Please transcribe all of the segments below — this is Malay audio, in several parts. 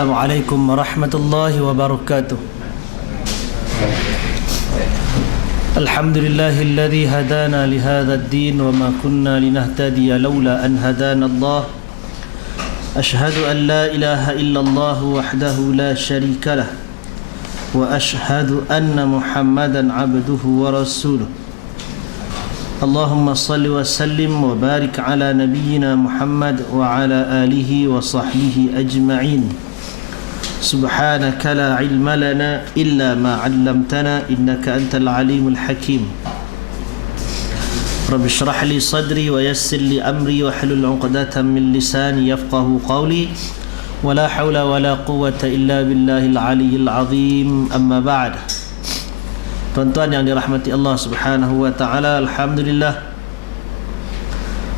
السلام عليكم ورحمة الله وبركاته. الحمد لله الذي هدانا لهذا الدين وما كنا لنهتدي لولا أن هدانا الله. أشهد أن لا إله إلا الله وحده لا شريك له وأشهد أن محمدا عبده ورسوله. اللهم صل وسلم وبارك على نبينا محمد وعلى آله وصحبه أجمعين. سبحانك لا علم لنا إلا ما علمتنا إنك أنت العليم الحكيم. رب اشرح لي صدري ويسر لي أمري واحلل عقدة من لساني يفقه قولي ولا حول ولا قوة إلا بالله العلي العظيم. أما بعد. Tuan-tuan yang dirahmati Allah Subhanahu wa taala, alhamdulillah,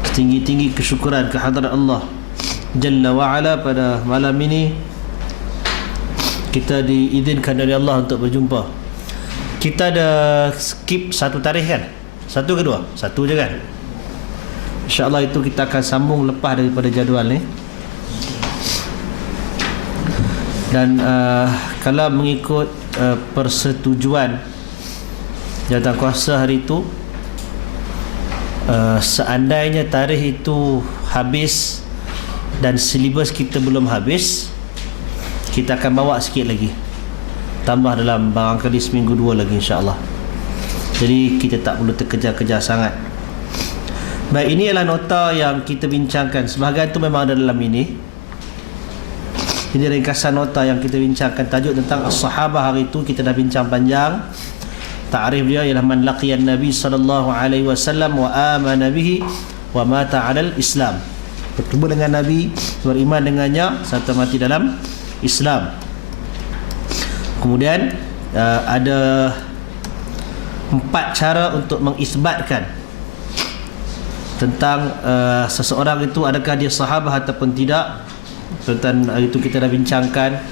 setinggi-tinggi kesyukuran kehadrat Allah Jalla wa ala, pada malam ini kita diizinkan dari Allah untuk berjumpa. Kita ada skip satu tarikh kan? Satu ke dua? Satu je kan? InsyaAllah itu kita akan sambung lepas daripada jadual ni. Dan kalau mengikut persetujuan jawatankuasa hari itu, seandainya tarikh itu habis dan silibus kita belum habis, kita akan bawa sikit lagi, tambah dalam barangkali seminggu dua lagi insyaAllah. Jadi kita tak perlu terkejar-kejar sangat. Baik, ini adalah nota yang kita bincangkan. Sebahagian itu memang ada dalam ini. Ini ringkasan nota yang kita bincangkan. Tajuk tentang as-sahabah hari itu kita dah bincang panjang. Ta'rif dia ialah man laqiyan Nabi sallallahu alaihi wasallam wa amana bihi wa mata 'alal Islam. Bertemu dengan Nabi, beriman dengannya serta mati dalam Islam. Kemudian ada 4 cara untuk mengisbatkan tentang seseorang itu adakah dia sahabah ataupun tidak. Tentang itu kita dah bincangkan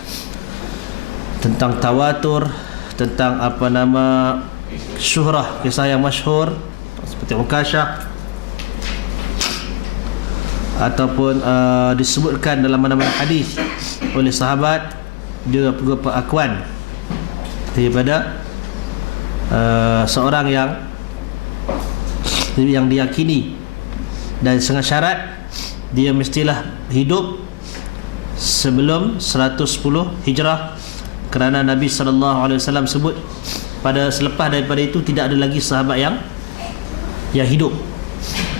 tentang tawatur, tentang syuhrah, kisah yang masyhur seperti Ukasyah, ataupun disebutkan dalam mana-mana hadis oleh sahabat juga pengakuan daripada seorang yang diyakini, dan dengan syarat dia mestilah hidup sebelum 110 Hijrah, kerana Nabi SAW sebut pada selepas daripada itu tidak ada lagi sahabat yang hidup.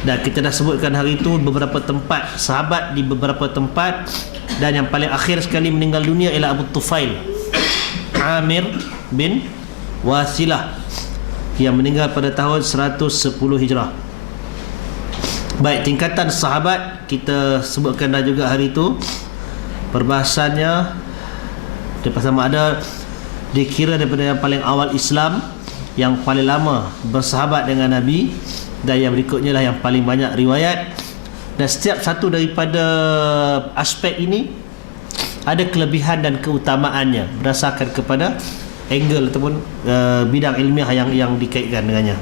Dan kita dah sebutkan hari itu beberapa tempat sahabat di beberapa tempat, dan yang paling akhir sekali meninggal dunia ialah Abu Tufail Amir bin Wasilah yang meninggal pada tahun 110 Hijrah. Baik, tingkatan sahabat kita sebutkan dah juga hari itu. Perbahasannya sama ada dikira daripada yang paling awal Islam, yang paling lama bersahabat dengan Nabi, dan yang berikutnya lah yang paling banyak riwayat. Dan setiap satu daripada aspek ini ada kelebihan dan keutamaannya berdasarkan kepada angle ataupun bidang ilmiah yang dikaitkan dengannya.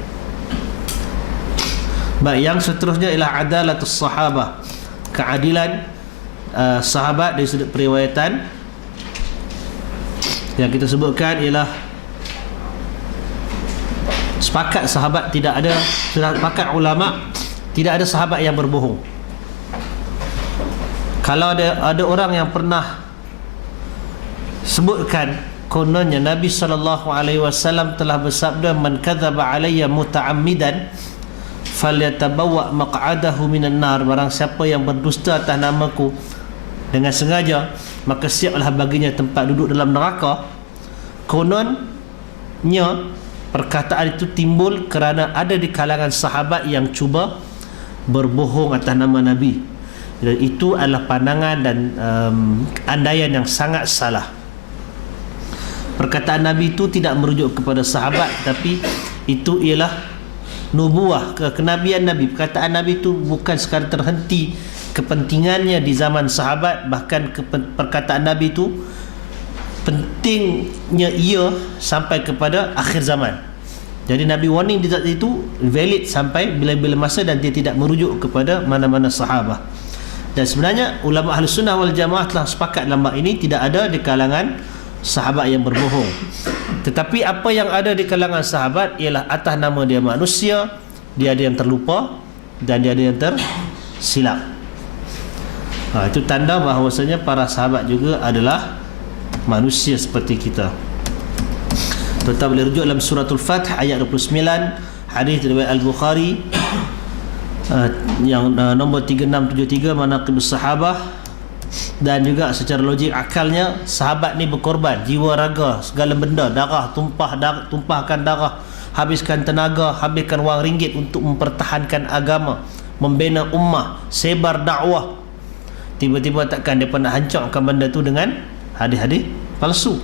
Baik, yang seterusnya ialah adalatus sahabah, keadilan sahabat dari sudut periwayatan. Yang kita sebutkan ialah sepakat sahabat tidak ada, sepakat ulama tidak ada sahabat yang berbohong. Kalau ada orang yang pernah sebutkan kononnya Nabi SAW telah bersabda, man kadzaba alayya muta'ammidan falyatabawwa maq'adahu minan nar, barang siapa yang berdusta atas namaku dengan sengaja, maka siaplah baginya tempat duduk dalam neraka. Kononnya perkataan itu timbul kerana ada di kalangan sahabat yang cuba berbohong atas nama Nabi, dan itu adalah pandangan dan andaian yang sangat salah. Perkataan Nabi itu tidak merujuk kepada sahabat, tapi itu ialah nubuah, kenabian Nabi. Perkataan Nabi itu bukan sekadar terhenti kepentingannya di zaman sahabat, bahkan perkataan Nabi itu pentingnya ia sampai kepada akhir zaman. Jadi Nabi warning di zat itu valid sampai bila-bila masa, dan dia tidak merujuk kepada mana-mana sahabat. Dan sebenarnya ulama Ahlus Sunnah wal Jamaah telah sepakat dalam bab ini, tidak ada di kalangan sahabat yang berbohong. Tetapi apa yang ada di kalangan sahabat ialah atas nama dia manusia, dia ada yang terlupa dan dia ada yang tersilap. Itu tanda bahawasanya para sahabat juga adalah manusia seperti kita. Tuan-tuan boleh rujuk dalam suratul Fath ayat 29, hadis riwayat Al-Bukhari yang nombor 3673, manaqibus sahabah. Dan juga secara logik akalnya, sahabat ni berkorban jiwa, raga, segala benda, darah, tumpahkan darah, habiskan tenaga, habiskan wang ringgit untuk mempertahankan agama, membina ummah, sebar dakwah. Tiba-tiba takkan dia nak hancurkan benda tu dengan hadis-hadis palsu.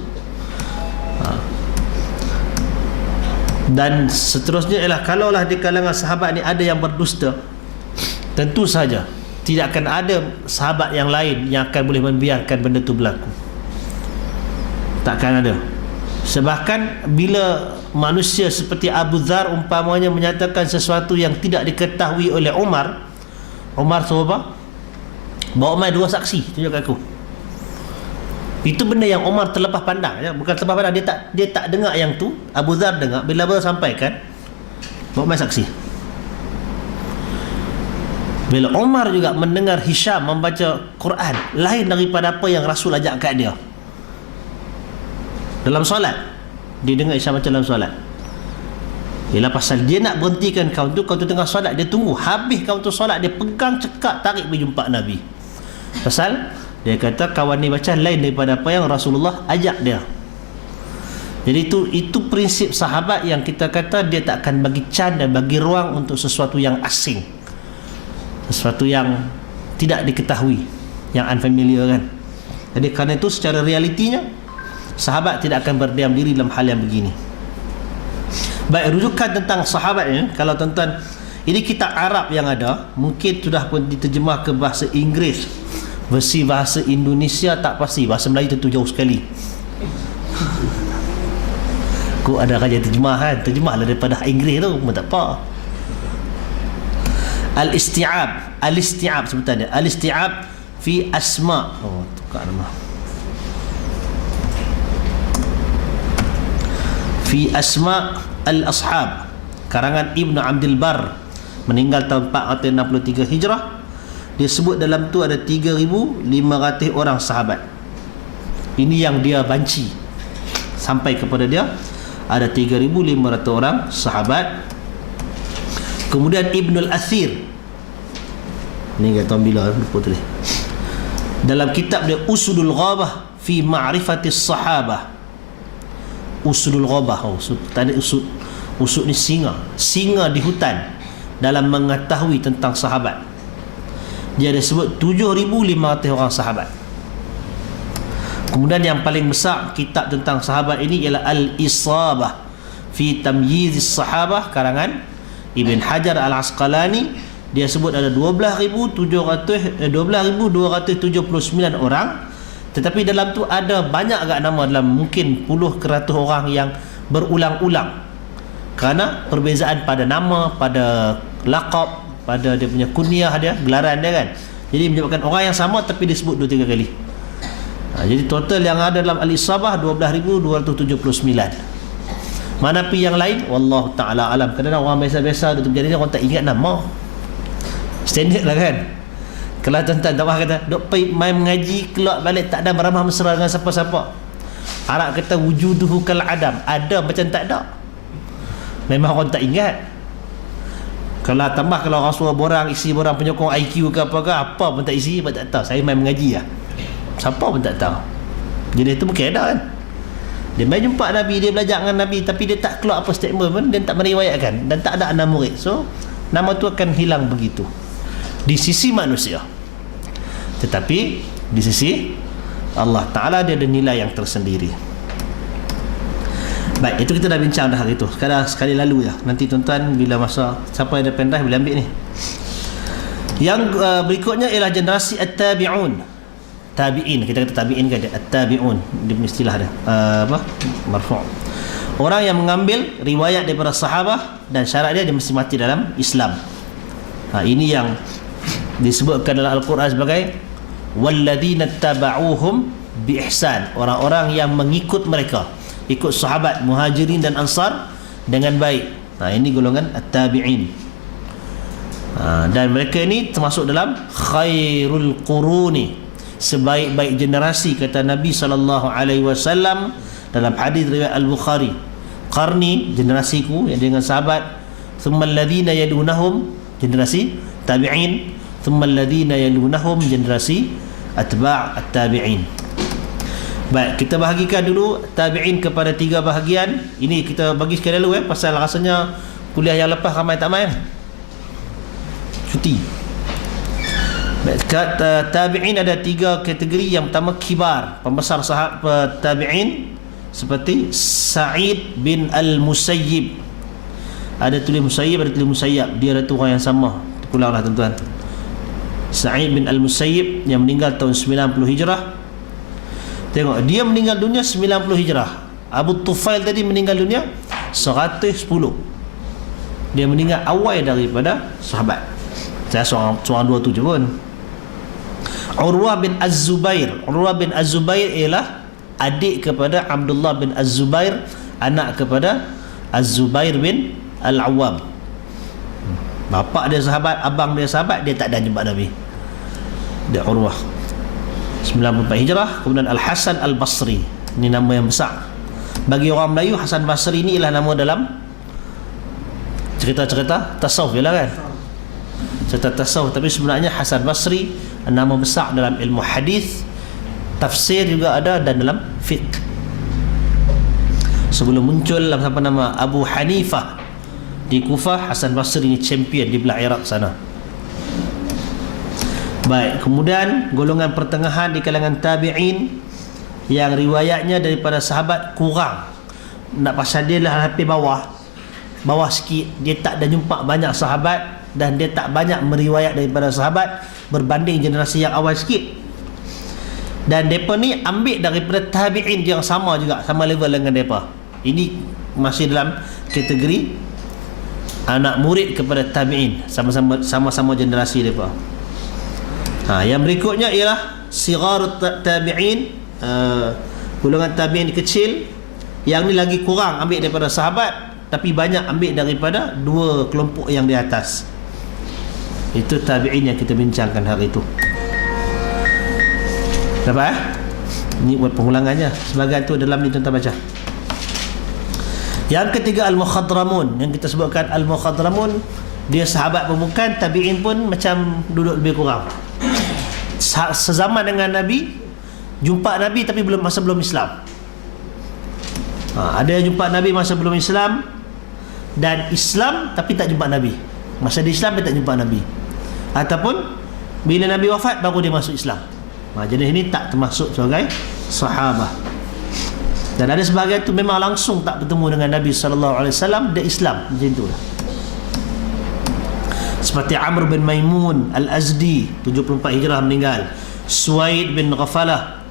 Dan seterusnya ialah kalaulah di kalangan sahabat ni ada yang berdusta, tentu saja tidak akan ada sahabat yang lain yang akan boleh membiarkan benda itu berlaku. Takkan ada. Sebabkan bila manusia seperti Abu Dzar umpamanya menyatakan sesuatu yang tidak diketahui oleh Umar suruh apa? Bawa Umar 2 saksi, tunjuk aku. Itu benda yang Umar terlepas pandang, ya? Bukan terlepas pandang, dia tak dengar yang tu. Abu Dzar dengar, bila Abu Dzar sampaikan, bawa Umar saksi. Bila Umar juga mendengar Hisham membaca Quran lain daripada apa yang Rasul ajak kat dia dalam solat, dia dengar Hisham baca dalam solat. Ialah pasal dia nak berhentikan kau tu tengah solat, dia tunggu habis kau tu solat, dia pegang cekak tarik pergi jumpa Nabi. Pasal dia kata kawan ni baca lain daripada apa yang Rasulullah ajak dia. Jadi itu prinsip sahabat yang kita kata dia tak akan bagi can dan bagi ruang untuk sesuatu yang asing, sesuatu yang tidak diketahui, yang unfamiliar kan. Jadi kerana itu secara realitinya sahabat tidak akan berdiam diri dalam hal yang begini. Baik, rujukan tentang sahabat ni, kalau tuan-tuan, ini kitab Arab yang ada, mungkin sudah pun diterjemah ke bahasa Inggeris, versi bahasa Indonesia tak pasti, bahasa Melayu tentu jauh sekali. Kau ada raja terjemahan, terjemahlah daripada Inggeris tu pun tak apa. Al-Isti'ab sebutannya. Al-Isti'ab fi asma'. Tukar nama. Fi asma' al-ashab. Karangan Ibn Abdul Bar, meninggal tahun 463 Hijrah. Dia sebut dalam tu ada 3,500 orang sahabat. Ini yang dia banci sampai kepada dia, ada 3,500 orang sahabat. Kemudian Ibnul Athir, ni kata bila lupa tadi, dalam kitab dia Usudul Ghabah fi Ma'rifatis Sahabah. Usudul Ghabah, tadi usud ni singa di hutan dalam mengetahui tentang sahabat. Dia ada sebut 7,500 orang sahabat. Kemudian yang paling besar kitab tentang sahabat ini ialah Al-Isabah fi Tamyizis Sahabah, karangan Ibn Hajar Al-Asqalani. Dia sebut ada 12,279 orang. Tetapi dalam tu ada banyak agak nama, dalam mungkin puluh ke ratus orang yang berulang-ulang, kerana perbezaan pada nama, pada laqab, pada dia punya kunyah dia, gelaran dia kan. Jadi menyebabkan orang yang sama tapi disebut 2-3 kali. Jadi total yang ada dalam Al-Isabah 12,279. Mana pi yang lain, wallahu taala alam. Kadang-kadang orang biasa-biasa tu jadi orang tak ingat nama. Standard lah kan. Kalau tuan-tuan tak faham kata dok pergi main mengaji, keluar balik tak ada beramah mesra dengan siapa-siapa. Arab kata wujuduhu kal adam, ada macam tak ada. Memang orang tak ingat. Kalau tambah kalau orang suruh borang, isi borang penyokong IQ ke apa pun tak isi, pun tak tahu. Saya main mengaji lah, siapa pun tak tahu. Jadi itu mungkin ada kan. Dia main jumpa Nabi, dia belajar dengan Nabi, tapi dia tak keluar apa statement pun, dia tak meriwayatkan, dan tak ada anak murid. So nama tu akan hilang begitu di sisi manusia. Tetapi di sisi Allah Ta'ala dia ada nilai yang tersendiri. Baik, itu kita dah bincang dah hari itu. Sekarang sekali lalu ya. Nanti tuan-tuan bila masa siapa yang ada pendrive boleh ambil ni. Yang berikutnya ialah generasi at-tabi'un. Tabi'in, kita kata tabi'in kan dia, at-tabi'un, dia punya istilah dia. Marfu'. Orang yang mengambil riwayat daripada sahabat dan syarat dia mesti mati dalam Islam. Ini yang disebutkan dalam Al-Quran sebagai walladzina taba'uhum biihsan, orang-orang yang mengikut mereka, ikut sahabat Muhajirin dan Ansar dengan baik. Ini golongan at-tabi'in. Dan mereka ini termasuk dalam khairul quruni, sebaik-baik generasi, kata Nabi SAW dalam hadis riwayat Al-Bukhari. Qarni, generasiku yang dengan sahabat, thumma alladhina yalunahum, generasi tabi'in, thumma alladhina yalunahum, generasi atba' at-tabi'in. Baik, kita bahagikan dulu tabi'in kepada 3 bahagian. Ini kita bagi sekali dulu pasal rasanya kuliah yang lepas ramai tak main, cuti. Baik, tabi'in ada 3 kategori. Yang pertama kibar, pembesar sahabat tabi'in, seperti Sa'id bin Al-Musayyib. Ada tulis Musayyib, ada tulis Musayyab, dia ada tu orang yang sama. Pulanglah tuan-tuan. Sa'id bin Al-Musayyib yang meninggal tahun 90 Hijrah. Tengok, dia meninggal dunia 90 Hijrah. Abu Tufail tadi meninggal dunia 110. Dia meninggal awal daripada sahabat. Saya seorang dua tu je pun. Urwah bin Az-Zubair. Urwah bin Az-Zubair ialah adik kepada Abdullah bin Az-Zubair, anak kepada Az-Zubair bin Al-Awwam. Bapa dia sahabat, abang dia sahabat, dia tak ada jumpa Nabi. Dia Urwah. 94 Hijrah. Kemudian Al-Hasan Al-Basri. Ini nama yang besar. Bagi orang Melayu, Hasan Basri ni ialah nama dalam cerita-cerita tasawuf lah kan. Cerita tasawuf, tapi sebenarnya Hasan Basri nama besar dalam ilmu hadis, tafsir juga ada, dan dalam fiqh. Sebelum muncul apa nama Abu Hanifah di Kufah, Hasan Basri ni champion di belah Iraq sana. Baik, kemudian golongan pertengahan di kalangan tabi'in yang riwayatnya daripada sahabat kurang. Nak pasal dia lah hampir bawah sikit, dia tak ada jumpa banyak sahabat, dan dia tak banyak meriwayat daripada sahabat berbanding generasi yang awal sikit. Dan mereka ni ambil daripada tabi'in yang sama juga, sama level dengan mereka. Ini masih dalam kategori anak murid kepada tabi'in, sama-sama generasi mereka. Yang berikutnya ialah sigharut tabi'in, golongan tabi'in kecil. Yang ni lagi kurang ambil daripada sahabat, tapi banyak ambil daripada 2 kelompok yang di atas. Itu tabi'in yang kita bincangkan hari itu. Dapat Ini buat pengulangannya. Sebagai tu dalam ni tuan-tuan baca. Yang ketiga Al-Mukhadramun. Yang kita sebutkan Al-Mukhadramun, dia sahabat pun bukan, tabi'in pun macam duduk lebih kurang. Sezaman dengan Nabi, jumpa Nabi tapi masa belum Islam. Ada yang jumpa Nabi masa belum Islam, dan Islam tapi tak jumpa Nabi. Masa di Islam dia tak jumpa Nabi. Ataupun bila Nabi wafat baru dia masuk Islam. Jenis ini tak termasuk sebagai sahabah. Dan ada sebahagian tu memang langsung tak bertemu dengan Nabi SAW, dia Islam macam itulah. Seperti Amr bin Maimun Al-Azdi 74 Hijrah meninggal, Suwaid bin Ghafalah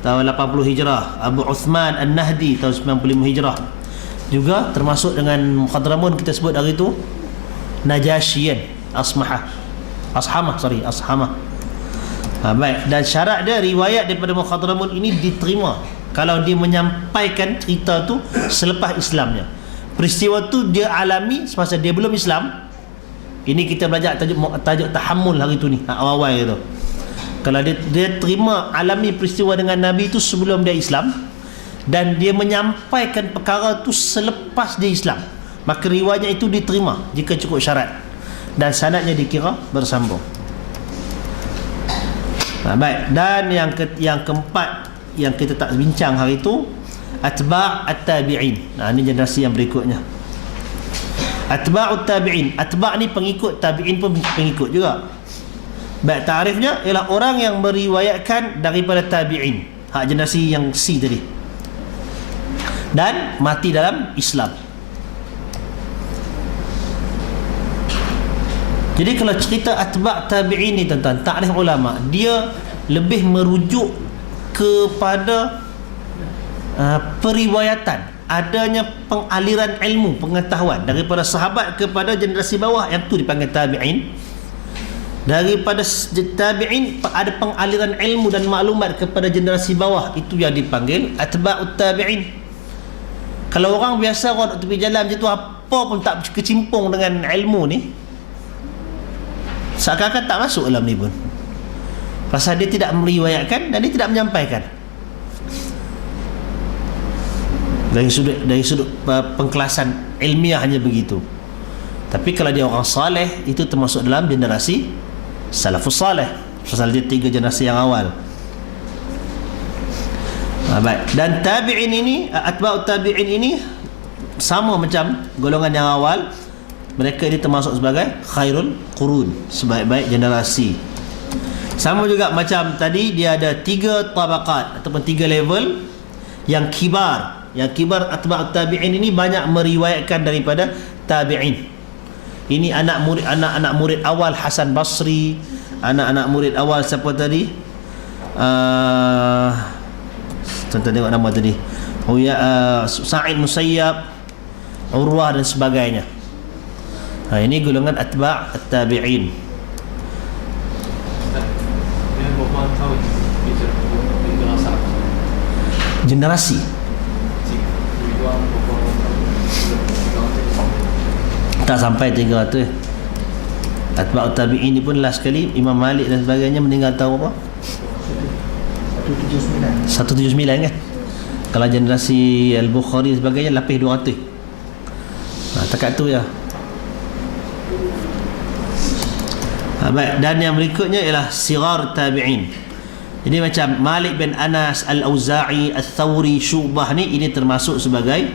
tahun 80 Hijrah, Abu Uthman An-Nahdi tahun 95 Hijrah. Juga termasuk dengan Mukhadramun kita sebut hari itu Najashiyan Ashamah. Baik, dan syarat dia riwayat daripada Mukhadramun ini diterima kalau dia menyampaikan cerita tu selepas Islamnya. Peristiwa tu dia alami semasa dia belum Islam. Ini kita belajar tajuk tahammul hari tu ni, awal-awal gitu. Kalau dia terima alami peristiwa dengan Nabi itu sebelum dia Islam, dan dia menyampaikan perkara tu selepas dia Islam, maka riwayatnya itu diterima jika cukup syarat, dan sanadnya dikira bersambung. Baik, dan yang keempat yang kita tak bincang hari itu, atba' at-tabi'in. Ini generasi yang berikutnya. Atba'ut tabi'in. Atba' ni pengikut, tabi'in pun pengikut juga. Baik, ta'rifnya ialah orang yang meriwayatkan daripada tabi'in, generasi yang C tadi, dan mati dalam Islam. Jadi kalau cerita atba' tabi'in ni tuan-tuan, ta'rif ulama, dia lebih merujuk kepada periwayatan, adanya pengaliran ilmu, pengetahuan daripada sahabat kepada generasi bawah, yang tu dipanggil tabi'in. Daripada tabi'in ada pengaliran ilmu dan maklumat kepada generasi bawah, itu yang dipanggil atba'ut tabi'in. Kalau orang biasa orang tepi jalan macam tu, apa pun tak kecimpung dengan ilmu ni, seakan-akan tak masuk dalam ni pun, pasal dia tidak meriwayatkan dan dia tidak menyampaikan. Dari sudut pengkelasan ilmiah hanya begitu. Tapi kalau dia orang saleh, itu termasuk dalam generasi salafus saleh, pasal dia 3 generasi yang awal. Baik. Dan tabi'in ini, atba'ut tabi'in ini sama macam golongan yang awal. Mereka ini termasuk sebagai khairul qurun, sebaik-baik generasi. Sama juga macam tadi, dia ada 3 tabaqat ataupun 3 level. Yang kibar atba'ut tabi'in ini banyak meriwayatkan daripada tabi'in. Ini anak-anak murid awal Hasan Basri, anak-anak murid awal siapa tadi? Tuan-tuan tengok nama tadi. Sa'id Musayyab, Urwah dan sebagainya. Ini golongan atba' at-tabi'in. Generasi. Tak sampai 300. Atba'ut tabi'in ni pun last kali Imam Malik dan sebagainya meninggal tahun apa? 179 kan? Kalau generasi Al-Bukhari dan sebagainya lapis 200. Takat tu ya. Baik, dan yang berikutnya ialah sigar tabi'in. Jadi macam Malik bin Anas, Al-Auza'i, Al-Thawri, Syu'bah ni, ini termasuk sebagai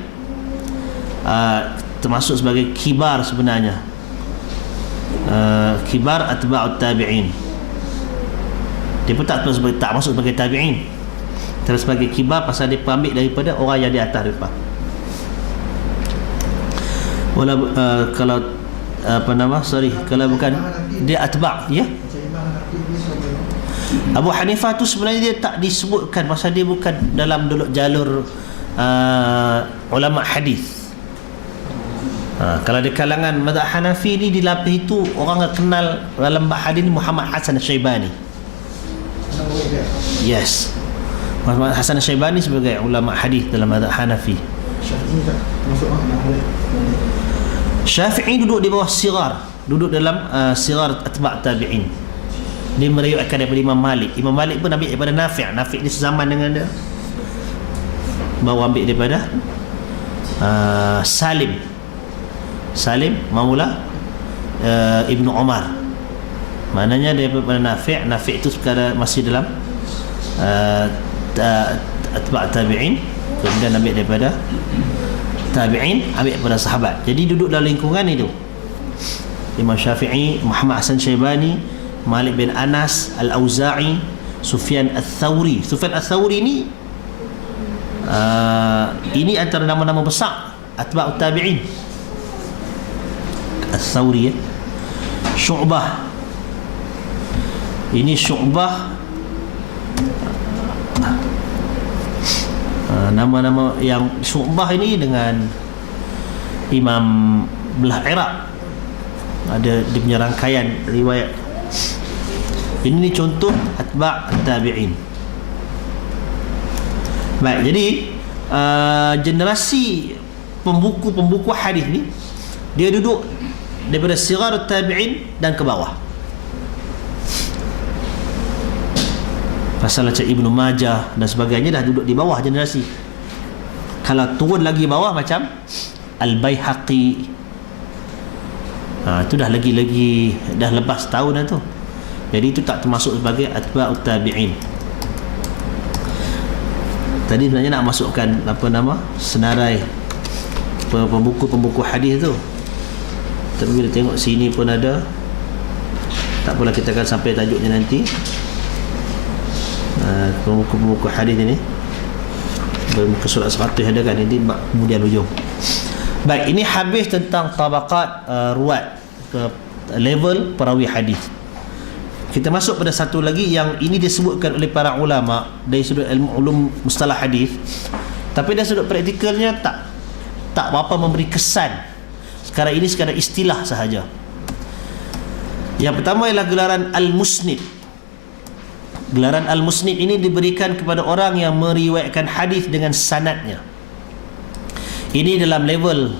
kibar sebenarnya. Kibar atba'ut tabi'in. Dia pun tak masuk sebagai tabi'in, terus sebagai kibar pasal dia ambil daripada orang yang di atas mereka. Kalau kalau bukan dia atba', ya. Abu Hanifah tu sebenarnya dia tak disebutkan pasal dia bukan dalam jalur ulama hadis. Kalau di kalangan mazhab Hanafi ni, di lapis itu orang kenal dalam bab hadis ni Muhammad Hasan Syaibani. Yes, Muhammad Hasan Syaibani sebagai ulama hadis dalam mazhab Hanafi. Syafi'i duduk di bawah sigar, duduk dalam sigar atba' tabi'in. Dia meriwayatkan daripada Imam Malik. Imam Malik pun ambil daripada Nafi'. Nafi' dia sezaman dengan dia, baru ambil daripada Salim Maula Ibnu Umar. Maknanya daripada Nafi'. Nafi' itu sekarang masih dalam atba' tabi'in, kemudian ambil daripada tabi'in, ambil daripada sahabat. Jadi duduk dalam lingkungan itu Imam Syafi'i, Muhammad Hasan Syaibani, Malik bin Anas, Al-Auza'i, Sufyan Al-Thawri. Sufyan Al-Thawri ini antara nama-nama besar atba'ut tabi'in. Al-Thawri, ya. Syu'bah. Ini Syu'bah, nama-nama yang Syu'bah ini dengan Imam belah Iraq, ada dia punya rangkaian riwayat. Ini contoh atba' tabi'in. Baik, jadi generasi pembuku hadis ni, dia duduk daripada sigar tabi'in dan ke bawah. Pasal macam Ibnu Majah dan sebagainya dah duduk di bawah generasi. Kalau turun lagi bawah macam Al-Baihaqi, itu dah lagi dah lepas tahun dah tu. Jadi itu tak termasuk sebagai atba'ut tabi'in. Tadi sebenarnya nak masukkan senarai pembuku hadis tu, tapi bila tengok sini pun ada, tak apalah, kita akan sampai tajuknya nanti. Pembuku hadis ini bermuka surat 100 ada kan, ini kemudian ujung. Baik, ini habis tentang tabaqat ruwat, ke level perawi hadis. Kita masuk pada satu lagi yang ini disebutkan oleh para ulama dari sudut ilmu ulum mustalah hadis, tapi dari sudut praktikalnya tak berapa memberi kesan. Sekarang ini sekadar istilah sahaja. Yang pertama ialah gelaran Al-Musnid. Gelaran Al-Musnid ini diberikan kepada orang yang meriwayatkan hadis dengan sanadnya. Ini dalam level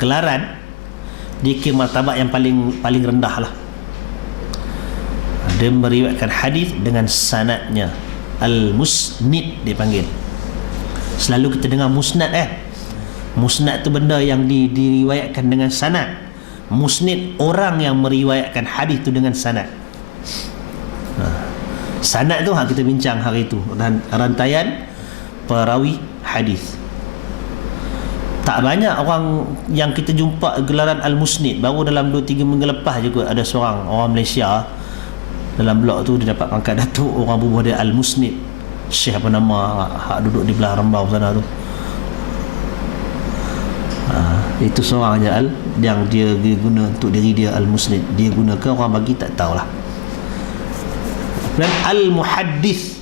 gelaran di martabat yang paling rendah lah. Dia meriwayatkan hadis dengan sanadnya. Al-Musnid dipanggil. Selalu kita dengar musnad Musnad tu benda yang diriwayatkan dengan sanad. Musnid orang yang meriwayatkan hadis tu dengan sanad. Sanad tu kita bincang hari itu, rantaian perawi hadis. Tak banyak orang yang kita jumpa gelaran Al-Musnid. Baru dalam 2-3 minggu lepas juga ada seorang orang Malaysia dalam blog tu dia dapat pangkat datuk, orang bubuh dia Al-Musnid. Syekh apa nama hak duduk di belah Rembau sana tu. Itu seorang je yang dia guna untuk diri dia Al-Musnid. Dia gunakan, orang bagi tak tahulah. Dan Al-Muhaddith,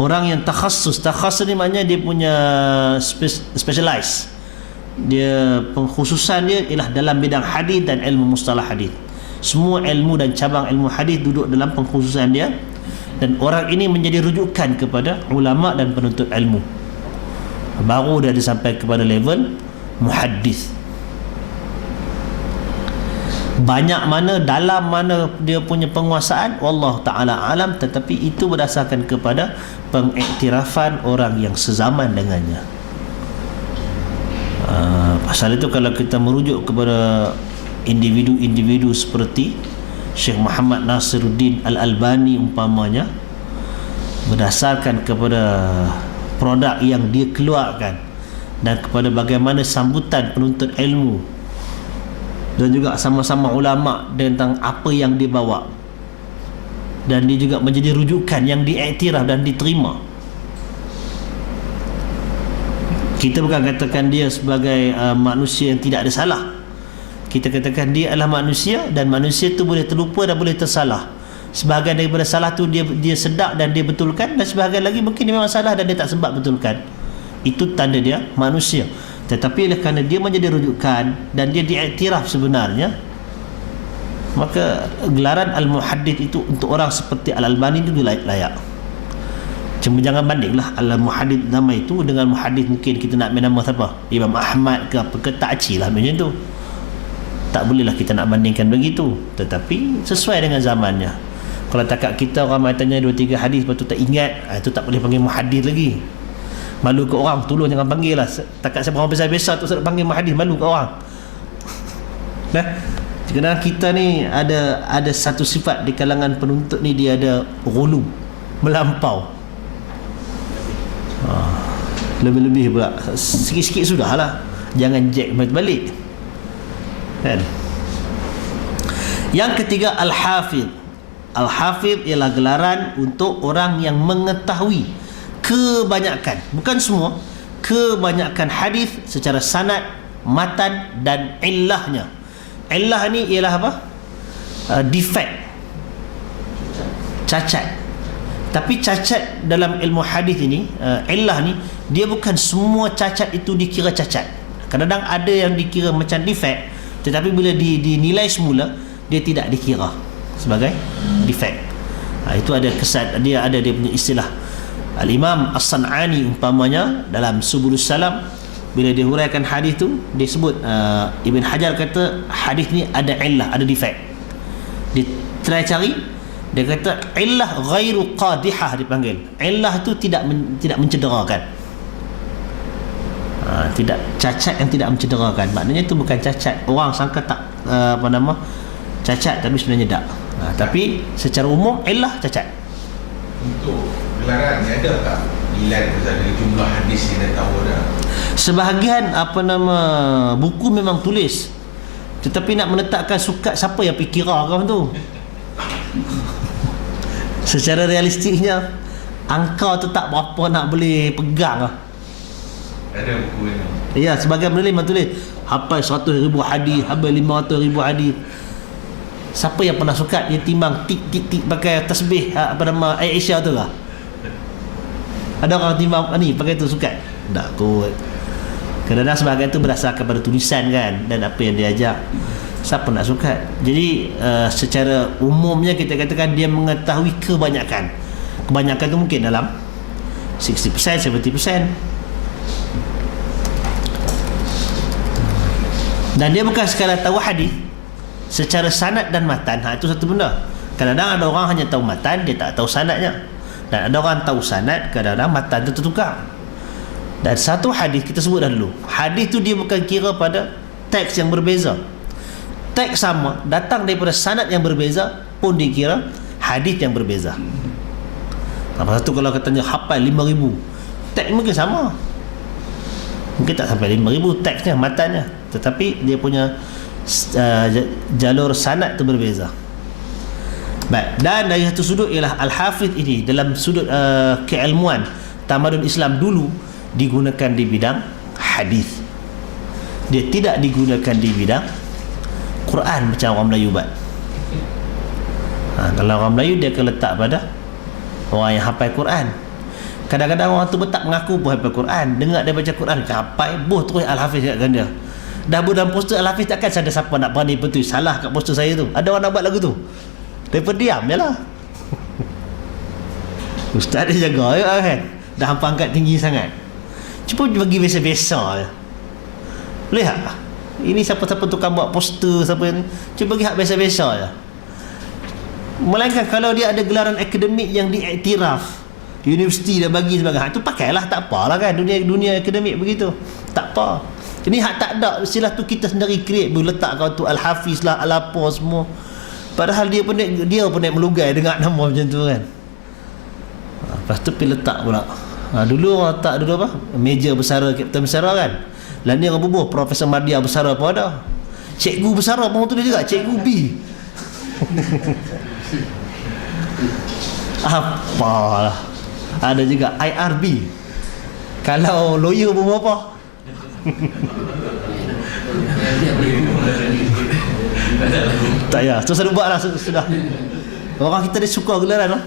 orang yang takhassus ni maknanya dia punya specialize. Dia pengkhususan dia ialah dalam bidang hadis dan ilmu mustalah hadis. Semua ilmu dan cabang ilmu hadis duduk dalam pengkhususan dia, dan orang ini menjadi rujukan kepada ulama dan penuntut ilmu. Baru dia sampai kepada level muhaddis. Banyak mana, dalam mana dia punya penguasaan, wallahu ta'ala alam, tetapi itu berdasarkan kepada pengiktirafan orang yang sezaman dengannya. Pasal itu kalau kita merujuk kepada individu-individu seperti Syekh Muhammad Nasiruddin Al-Albani umpamanya, berdasarkan kepada produk yang dia keluarkan dan kepada bagaimana sambutan penuntut ilmu dan juga sama-sama ulama tentang apa yang dia bawa, dan dia juga menjadi rujukan yang diiktiraf dan diterima. Kita bukan katakan dia sebagai manusia yang tidak ada salah. Kita katakan dia adalah manusia, dan manusia tu boleh terlupa dan boleh tersalah. Sebahagian daripada salah tu dia sedar dan dia betulkan, dan sebahagian lagi mungkin dia memang salah dan dia tak sempat betulkan. Itu tanda dia manusia. Tetapi oleh kerana dia menjadi rujukan dan dia diiktiraf sebenarnya, maka gelaran Al-Muhaddith itu untuk orang seperti Al-Albani itu layak. Cuma jangan bandinglah Al-Muhaddith nama itu dengan muhaddith mungkin kita nak nama siapa, Imam Ahmad ke apa ke, tak acilah macam tu. Tak bolehlah kita nak bandingkan begitu. Tetapi sesuai dengan zamannya. Kalau takat kita orang mai tanya 2-3 hadis lepas tu tak ingat, itu tak boleh panggil muhaddith lagi. Malu ke orang, tolong jangan panggil lah. Takat saya orang besar-besar tu saya panggil muhaddith, malu ke orang. Kerana kita ni ada satu sifat di kalangan penuntut ni, dia ada ghulu, melampau. Lebih-lebih pula, sikit-sikit sudahlah, jangan jack balik kan. Yang ketiga Al-Hafidh. Al-Hafidh ialah gelaran untuk orang yang mengetahui kebanyakan, bukan semua, kebanyakan hadis secara sanad, matan dan illahnya. Illah ni ialah apa? Defect, cacat. Tapi cacat dalam ilmu hadis ini, illah ni, dia bukan semua cacat itu dikira cacat. Kadang-kadang ada yang dikira macam defect, tetapi bila dinilai semula, dia tidak dikira sebagai defect. Itu ada kesan, dia punya istilah. Al-Imam As-San'ani umpamanya dalam Subulus Salam, bila dia huraikan hadis tu, dia sebut Ibn Hajar kata hadis ni ada illah, ada defect. Dia try cari, dia kata illah ghairu qadihah, dipanggil. Illah tu tidak mencederakan. Tidak, cacat yang tidak mencederakan. Maknanya tu bukan cacat. Orang sangka tak cacat, tapi sebenarnya tak. Tapi secara umum illah cacat. Untuk gelaran ni ada tak nilai dari jumlah hadis yang dah tahu dah? Sebahagian buku memang tulis, tetapi nak menetapkan sukat siapa yang fikir kau tu. Secara realistiknya angka tu tak berapa nak boleh pegang lah. Ada buku ni. Ya, sebagian penulis memang tulis hafal 100,000 hadis, hafal 500,000 hadis. Siapa yang pernah sukat dia timbang tik pakai tasbih Aisyah tu lah. Ada orang timbang ni pakai tu sukat? Tak kot. Kadang-kadang sebahagian tu berdasarkan pada tulisan kan, dan apa yang dia ajar. Siapa nak suka? Jadi secara umumnya kita katakan dia mengetahui kebanyakan. Kebanyakan tu mungkin dalam 60%, 70%. Dan dia bukan sekadar tahu hadis secara sanad dan matan. Itu satu benda. Kadang-kadang ada orang hanya tahu matan, dia tak tahu sanadnya. Dan ada orang tahu sanad, kadang-kadang matan tu tertukar. Dan satu hadis kita sebut dah dulu. Hadis tu dia bukan kira pada teks yang berbeza. Teks sama datang daripada sanad yang berbeza pun dikira hadis yang berbeza. Apa satu kalau katanya hafal 5,000, teks mungkin sama. Mungkin tak sampai 5,000 teksnya, matannya, tetapi dia punya jalur sanad tu berbeza. Baik, dan dari satu sudut ialah Al-Hafidh ini dalam sudut keilmuan tamadun Islam dulu digunakan di bidang hadis. Dia tidak digunakan di bidang Quran macam orang Melayu buat. Kalau orang Melayu dia akan letak pada orang yang hafal Quran. Kadang-kadang orang tu tak mengaku pun hafal Quran, dengar dia baca Quran hafal, boh terus Al-Hafidh ingatkan dia. Dah dalam poster Al-Hafidh takkan ada siapa nak berani betul salah kat poster saya tu. Ada orang nak buat lagu tu. Mereka diam je lah. Ustaz dia jaga ya kan. Dah hampa angkat tinggi sangat. Cuba bagi biasa-biasa je. Lihat ini siapa-siapa tukang buat poster siapa ni. Cuba bagi hak biasa-biasa je. Melainkan kalau dia ada gelaran akademik yang diiktiraf, universiti dah bagi sebagainya, itu pakailah, tak apalah kan. Dunia akademik begitu. Tak apa. Ini hak tak ada, istilah tu kita sendiri create, boleh letak kau tu Al-Hafiz lah, Al-apa semua. Padahal dia pun naik melugai dengan nama macam tu kan. Lepas tu pergi letak pula. Dulu orang letak dulu apa? Meja bersara, Kapten Bersara kan. Lain ni orang bubuh Profesor Madya Bersara pun ada. Cikgu Bersara pun tu dia juga, Cikgu B. Apalah. Ada juga IRB. Kalau lawyer pun apa? Tak ya, terus ada buat lah sudah. Orang kita dia suka gelaran lah.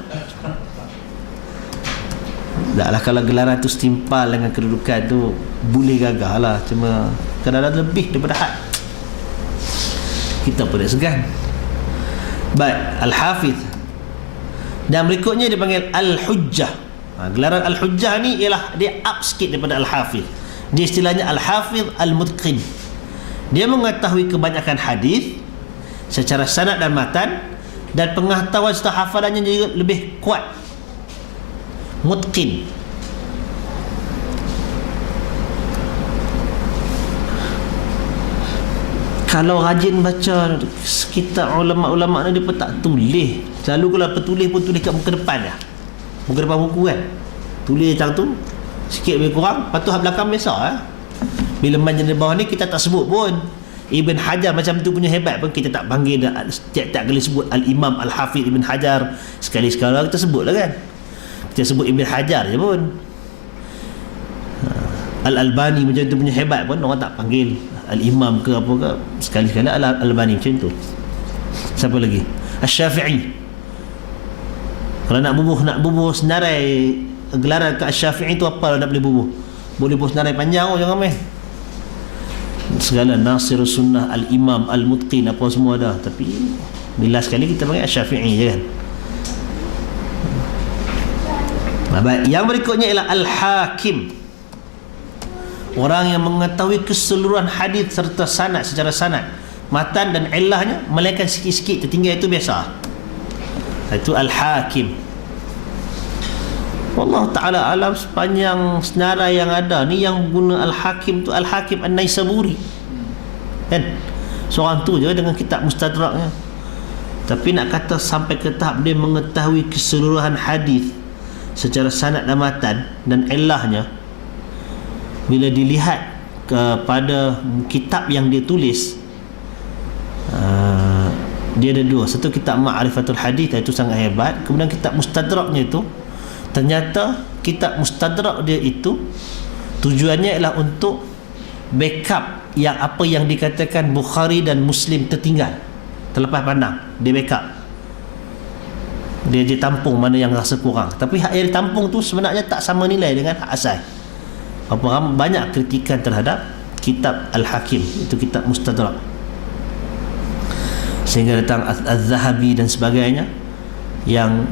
Taklah kalau gelaran tu setimpal dengan kedudukan tu boleh gagah lah. Cuma kadang-kadang lebih daripada had, kita pun tak segan. Baik, Al-Hafidh. Dan berikutnya dipanggil Al-Hujjah. Gelaran Al-Hujjah ni ialah dia up sikit daripada Al-Hafidh. Dia istilahnya Al-Hafidh Al-Mutqin. Dia mengetahui kebanyakan hadis secara sanad dan matan, dan pengetahuan serta hafalannya juga lebih kuat. Mutqin. Kalau rajin baca kitab ulama-ulama ni, dia pun tak tulis. Selalu kalau petulis pun tulis kat muka depan dah. Muka depan buku kan. Tulis macam tu, sikit lebih kurang. Lepas tu hak belakang biasa Bila main di bawah ni kita tak sebut pun. Ibn Hajar macam tu punya hebat pun kita tak panggil dah. Tiap-tiap kali sebut Al-Imam Al-Hafidh Ibn Hajar, sekali-sekala kita sebut lah kan. Kita sebut Ibn Hajar je pun. Al-Albani macam tu punya hebat pun orang tak panggil Al-Imam ke apa ke, sekali-sekala Al-Albani macam tu. Siapa lagi? Asy-Syafi'i. Kalau nak bubuh senarai gelaran ke Asy-Syafi'i tu apa nak boleh bubuh? Boleh bubuh senarai panjang jangan main. Segala Nasirus Sunnah, Al-Imam, Al-Mutqin apa semua dah, tapi bila sekali kita panggil Asy-Syafi'i je kan. Baik, yang berikutnya ialah Al-Hakim. Orang yang mengetahui keseluruhan hadis serta sanad secara sanad, matan dan illahnya, melainkan sikit-sikit tertinggal itu biasa. Itu Al-Hakim. Wallahu ta'ala alam, sepanjang senarai yang ada ni yang guna Al-Hakim tu Al-Hakim An-Naisaburi kan, seorang tu je dengan kitab Mustadraknya. Tapi nak kata sampai ke tahap dia mengetahui keseluruhan hadis secara sanad dan matan dan illahnya, bila dilihat kepada kitab yang dia tulis, dia ada dua. Satu kitab Ma'rifatul Hadith, itu sangat hebat. Kemudian kitab Mustadraknya itu, ternyata kitab Mustadrak dia itu tujuannya ialah untuk backup yang apa yang dikatakan Bukhari dan Muslim tertinggal, terlepas pandang, dia backup. Dia tampung mana yang rasa kurang. Tapi hak yang ditampung tu sebenarnya tak sama nilai dengan hak asal. Banyak kritikan terhadap kitab Al-Hakim, itu kitab Mustadrak. sehingga datang Az-Zahabi dan sebagainya yang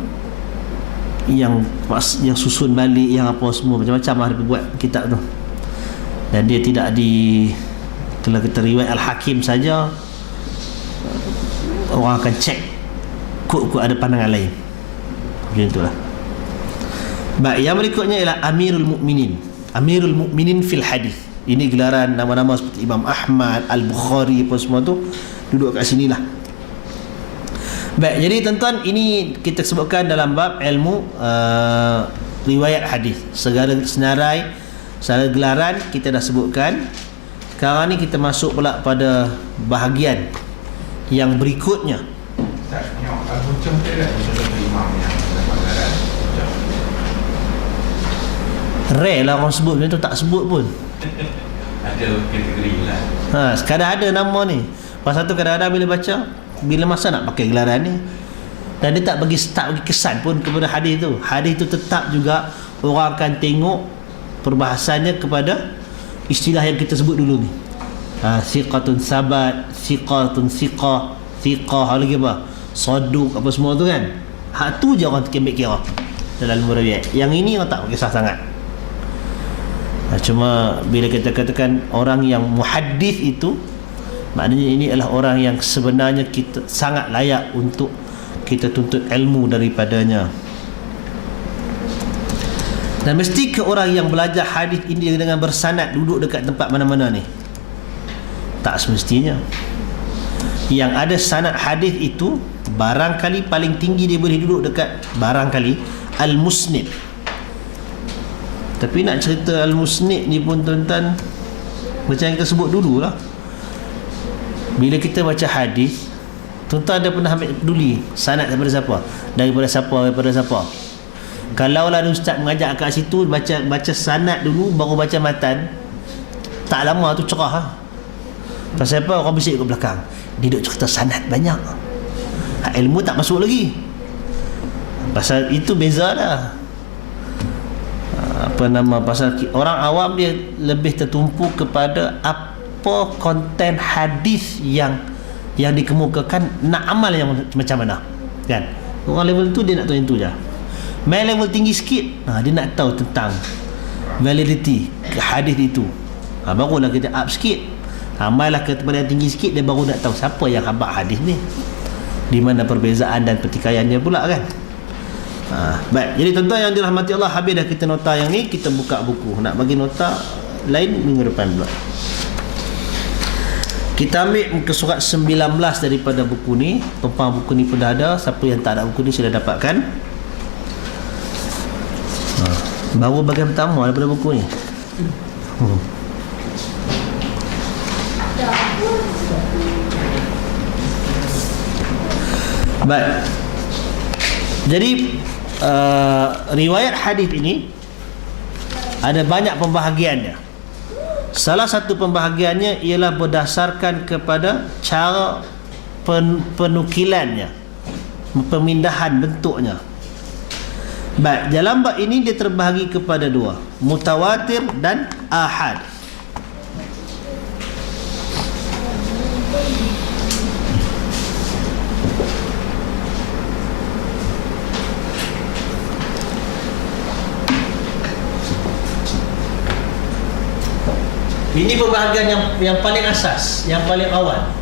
susun balik, yang apa semua, macam-macam lah dia buat kitab tu. Dan dia tidak kalau kita riwayat Al-Hakim saja, orang akan cek kod ada pandangan lain. Macam itulah. Baik, yang berikutnya ialah Amirul Mukminin. Amirul Mukminin fil hadis. Ini gelaran nama-nama seperti Imam Ahmad, Al-Bukhari apa semua tu duduk kat sinilah. Baik, jadi tuan-tuan, ini kita sebutkan dalam bab ilmu riwayat hadis. Segala senarai, segala gelaran kita dah sebutkan. Sekarang ni kita masuk pula pada bahagian yang berikutnya. Tak, yang Al-Hujjah tu ada contoh imam yang dapat gelar Hujjah. Rare lah orang sebut macam tu, tak sebut pun. Ada kategori lah. Sekadar ada nama ni. Pasal tu kadang-kadang bila baca, bila masa nak pakai gelaran ni, dan dia tak bagi kesan pun kepada hadis tu. Hadis tu tetap juga orang akan tengok perbahasannya kepada istilah yang kita sebut dulu ni. Thiqatun sabat, thiqatun thiqah lagi apa? Saduq apa semua tu kan. Hak tu je orang ambil kira dalam riwayat. Yang ini orang tak kisah sangat. Cuma bila kita katakan orang yang muhaddis itu, maknanya ini adalah orang yang sebenarnya kita sangat layak untuk kita tuntut ilmu daripadanya. Dan mesti ke orang yang belajar hadis ini dengan bersanad duduk dekat tempat mana-mana ni? Tak semestinya. Yang ada sanad hadis itu barangkali paling tinggi dia boleh duduk dekat barangkali Al-Musnid. Tapi nak cerita Al-Musnid ni pun tuan-tuan, macam yang kita sebut dululah, bila kita baca hadis, tuan-tuan ada pernah ambil peduli sanad daripada siapa? Daripada siapa? Kalau lah ustaz mengajak kat situ baca sanad dulu baru baca matan, tak lama tu cerah. Pasal apa? Orang bisik kat belakang, dia duk cerita sanad banyak, ilmu tak masuk lagi. Pasal itu beza dah. Pasal orang awam dia lebih tertumpu kepada apa konten hadis yang dikemukakan, nak amal yang macam mana kan. Orang level tu dia nak tahu yang tu je. Main level tinggi sikit, dia nak tahu tentang validity hadis itu. Barulah kita up sikit. Malah kepada yang tinggi sikit, dia baru nak tahu siapa yang khabar hadis ni, di mana perbezaan dan pertikaiannya pula kan. Baik, jadi tuan-tuan yang dirahmati Allah, habis dah kita nota yang ni, kita buka buku. Nak bagi nota lain minggu depan pula. Kita ambil muka surat 19 daripada buku ni. Pempang buku ni pun dah ada. Siapa yang tak ada buku ni sudah dapatkan. Baru bagian pertama daripada buku ni. Baik. Jadi riwayat hadis ini ada banyak pembahagiannya. Salah satu pembahagiannya ialah berdasarkan kepada cara penukilannya, pemindahan bentuknya. Baik, dalam bab ini dia terbahagi kepada dua, mutawatir dan ahad. Ini pembahagian yang paling asas, yang paling awal.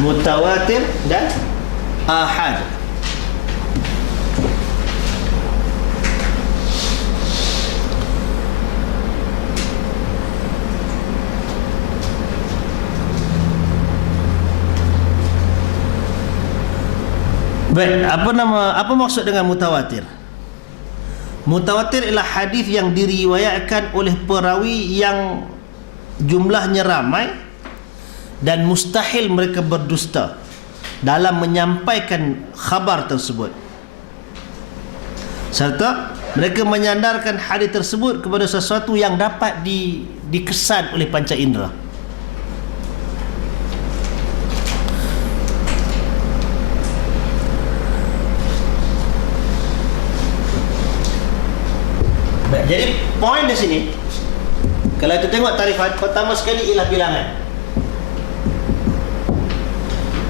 Mutawatir dan ahad. Baik, apa maksud dengan mutawatir? Mutawatir ialah hadis yang diriwayatkan oleh perawi yang jumlahnya ramai dan mustahil mereka berdusta dalam menyampaikan khabar tersebut, serta mereka menyandarkan hadis tersebut kepada sesuatu yang dapat dikesan oleh panca indera. Baik, jadi poin di sini, kalau kita tengok tarifat, pertama sekali ialah bilangan.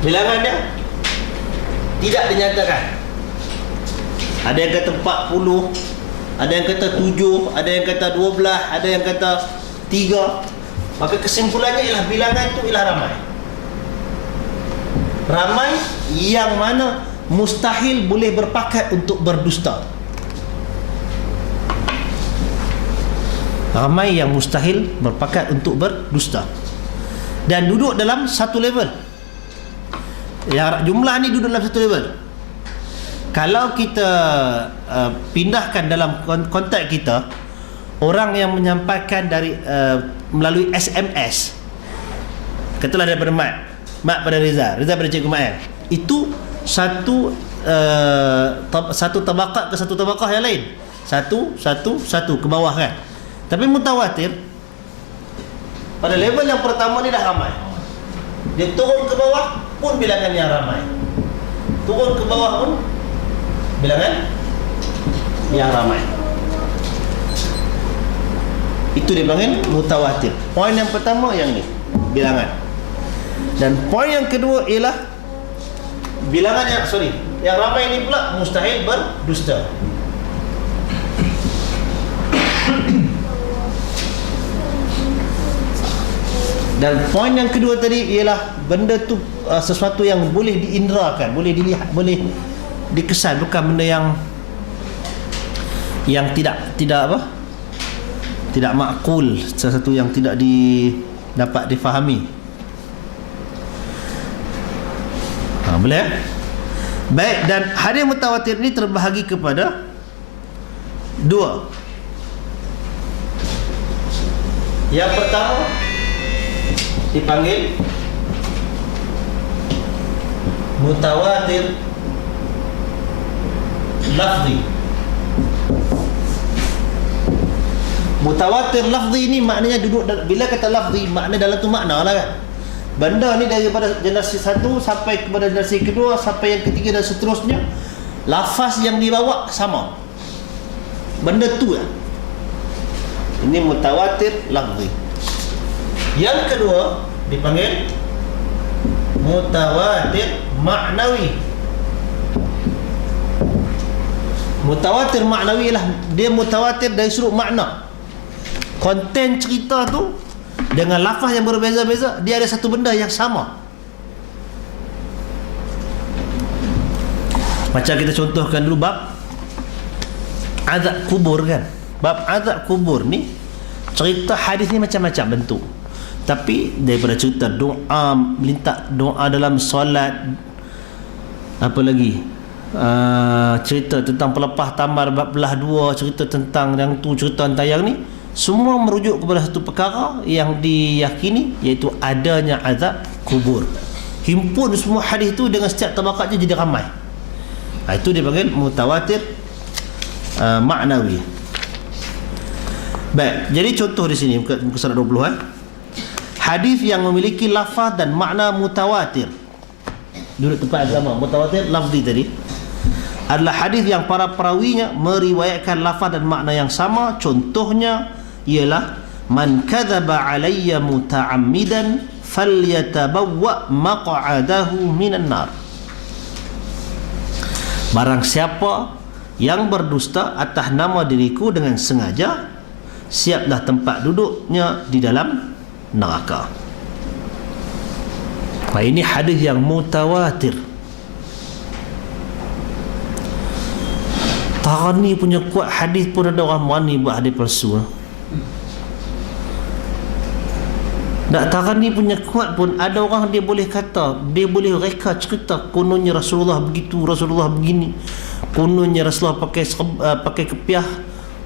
Bilangan dia tidak dinyatakan. Ada yang kata 40, ada yang kata 7, ada yang kata 12, ada yang kata 3. Maka kesimpulannya ialah bilangan itu ialah ramai. Ramai yang mana mustahil boleh berpakat untuk berdusta. Ramai yang mustahil berpakat untuk berdusta. Dan duduk dalam satu level. Yang jumlah ni duduk dalam satu level. Kalau kita pindahkan dalam konteks kita, orang yang menyampaikan dari melalui SMS, katalah daripada Mat pada Reza pada Cikgu Mat, itu satu tabaqat ke satu tabaqah yang lain, satu ke bawah kan. Tapi mutawatir pada level yang pertama ni dah ramai. Dia turun ke bawah pun bilangan yang ramai, turun ke bawah pun bilangan yang ramai. Itu dipanggil mutawatir. Poin yang pertama yang ni, bilangan. Dan poin yang kedua ialah bilangan yang ramai ini pula mustahil berdusta. Dan poin yang kedua tadi ialah benda tu sesuatu yang boleh diindrakan, boleh dilihat, boleh dikesan, bukan benda yang tidak apa? Tidak makul, sesuatu yang tidak dapat difahami. Boleh? Baik, dan hadis mutawatir ini terbahagi kepada dua. Yang pertama dipanggil mutawatir lafzi. Mutawatir lafzi ni maknanya duduk bila kata lafzi, makna dalam tu makna lah kan. Benda ni daripada generasi satu sampai kepada generasi kedua, sampai yang ketiga dan seterusnya, lafaz yang dibawa sama. Benda tu lah. Ini mutawatir lafzi. Yang kedua dipanggil mutawatir maknawi. Mutawatir maknawi lah, dia mutawatir dari sudut makna. Konten cerita tu dengan lafaz yang berbeza-beza, dia ada satu benda yang sama. Macam kita contohkan dulu bab azab kubur kan. Bab azab kubur ni, cerita hadis ni macam-macam bentuk. Tapi daripada cerita doa, minta doa dalam solat, apa lagi, cerita tentang pelepah tamar bab belah dua, cerita tentang yang tu, cerita tentang yang ni, semua merujuk kepada satu perkara yang diyakini, iaitu adanya azab kubur. Himpun semua hadis tu dengan setiap tabaqatnya jadi ramai. Itu dipanggil mutawatir maknawi. Baik, jadi contoh di sini muka surat 20 hadis yang memiliki lafaz dan makna mutawatir. Duduk tempat agama mutawatir lafzi tadi adalah hadis yang para perawinya meriwayatkan lafaz dan makna yang sama. Contohnya ialah man kadzaba alayya muta'ammidan falyatabawwa maq'adahu minan nar. Barang siapa yang berdusta atas nama diriku dengan sengaja, siaplah tempat duduknya di dalam neraka. Ini hadis yang mutawatir. Tarani punya kuat hadis pun ada orang mani buat hadis palsu. Tak Tarani punya kuat pun ada orang dia boleh kata, dia boleh reka cerita kononnya Rasulullah begitu, Rasulullah begini, kononnya Rasulullah pakai kepiah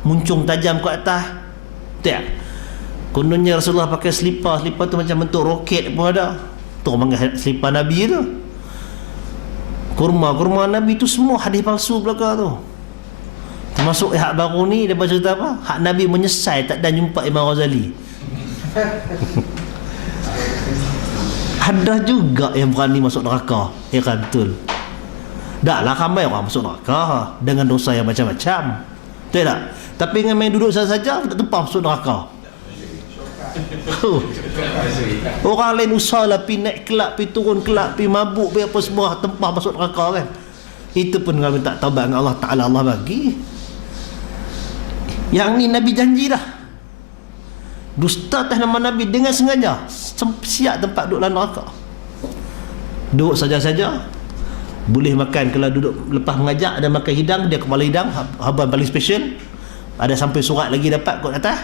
muncung tajam ke atas. Tak. Kononnya Rasulullah pakai selipar tu macam bentuk roket pun ada. Tu orang panggil selipar Nabi tu. Kurma Nabi tu semua hadis palsu belaka tu. Termasuk hak baru ni dia cerita apa? Hak Nabi menyesal tak dan jumpa Imam Ghazali. Ada juga yang berani masuk neraka. Heran betul. Taklah ramai orang masuk neraka dengan dosa yang macam-macam. Betul tak? Tapi dengan main duduk saja tak tempah masuk neraka. Orang lain usahalah pi naik kelab, pi turun kelab, pi mabuk, pi apa semua, tempah masuk neraka kan. Itu pun kalau tak taubat dengan Allah Ta'ala, Allah bagi. Yang ni Nabi janji dah. Dusta atas nama Nabi dengan sengaja, siap tempat duduk dalam neraka. Duduk saja-saja, boleh makan. Kalau duduk lepas mengajar ada makan hidang, dia kepala hidang, haban paling special. Ada sampai surat lagi dapat kot atas.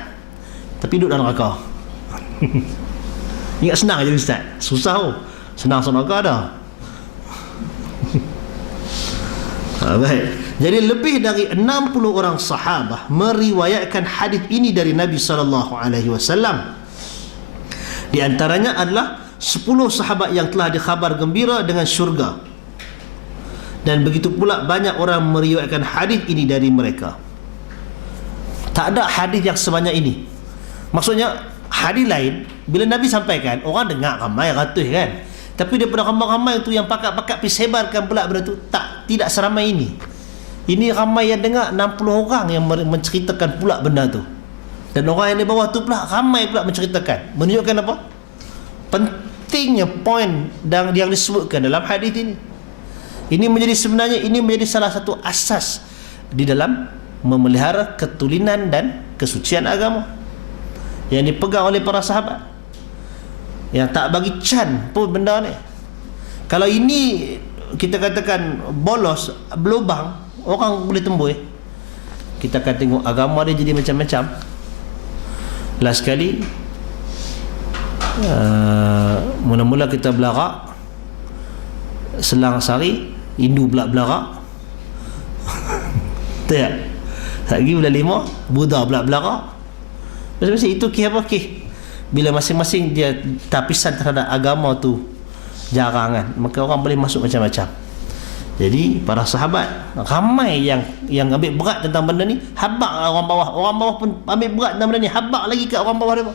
Tapi duduk dalam neraka. Ingat senang je Ustaz. Susah oh. Senang masuk neraka dah. Baik. Jadi lebih dari 60 orang sahabah meriwayatkan hadis ini dari Nabi SAW. Di antaranya adalah 10 sahabat yang telah dikhabar gembira dengan syurga. Dan begitu pula banyak orang meriwayatkan hadis ini dari mereka. Tak ada hadis yang sebanyak ini. Maksudnya hadis lain bila Nabi sampaikan, orang dengar ramai ratus kan. Tapi daripada ramai-ramai itu yang pakat-pakat pergi sebarkan pula benda tu, tidak seramai ini. Ini ramai yang dengar, 60 orang yang menceritakan pula benda tu. Dan orang yang di bawah tu pula ramai pula menceritakan. Menunjukkan apa? Pentingnya poin yang disebutkan dalam hadis ini. Ini menjadi salah satu asas di dalam memelihara ketulinan dan kesucian agama yang dipegang oleh para sahabat, yang tak bagi can pun benda ni. Kalau ini kita katakan bolos, berlubang, orang boleh tembus. Kita akan tengok agama dia jadi macam-macam. Last sekali mula-mula kita belarak, selang sehari Hindu pula belarak. Tak? Lagi bulan 5 Buddha pula belarak. Masing-masing itu apa bila masing-masing dia tapisan terhadap agama tu jarang kan, maka orang boleh masuk macam-macam. Jadi para sahabat ramai yang ambil berat tentang benda ni, habaq orang bawah pun ambil berat tentang benda ni, habaq lagi kat orang bawah dia.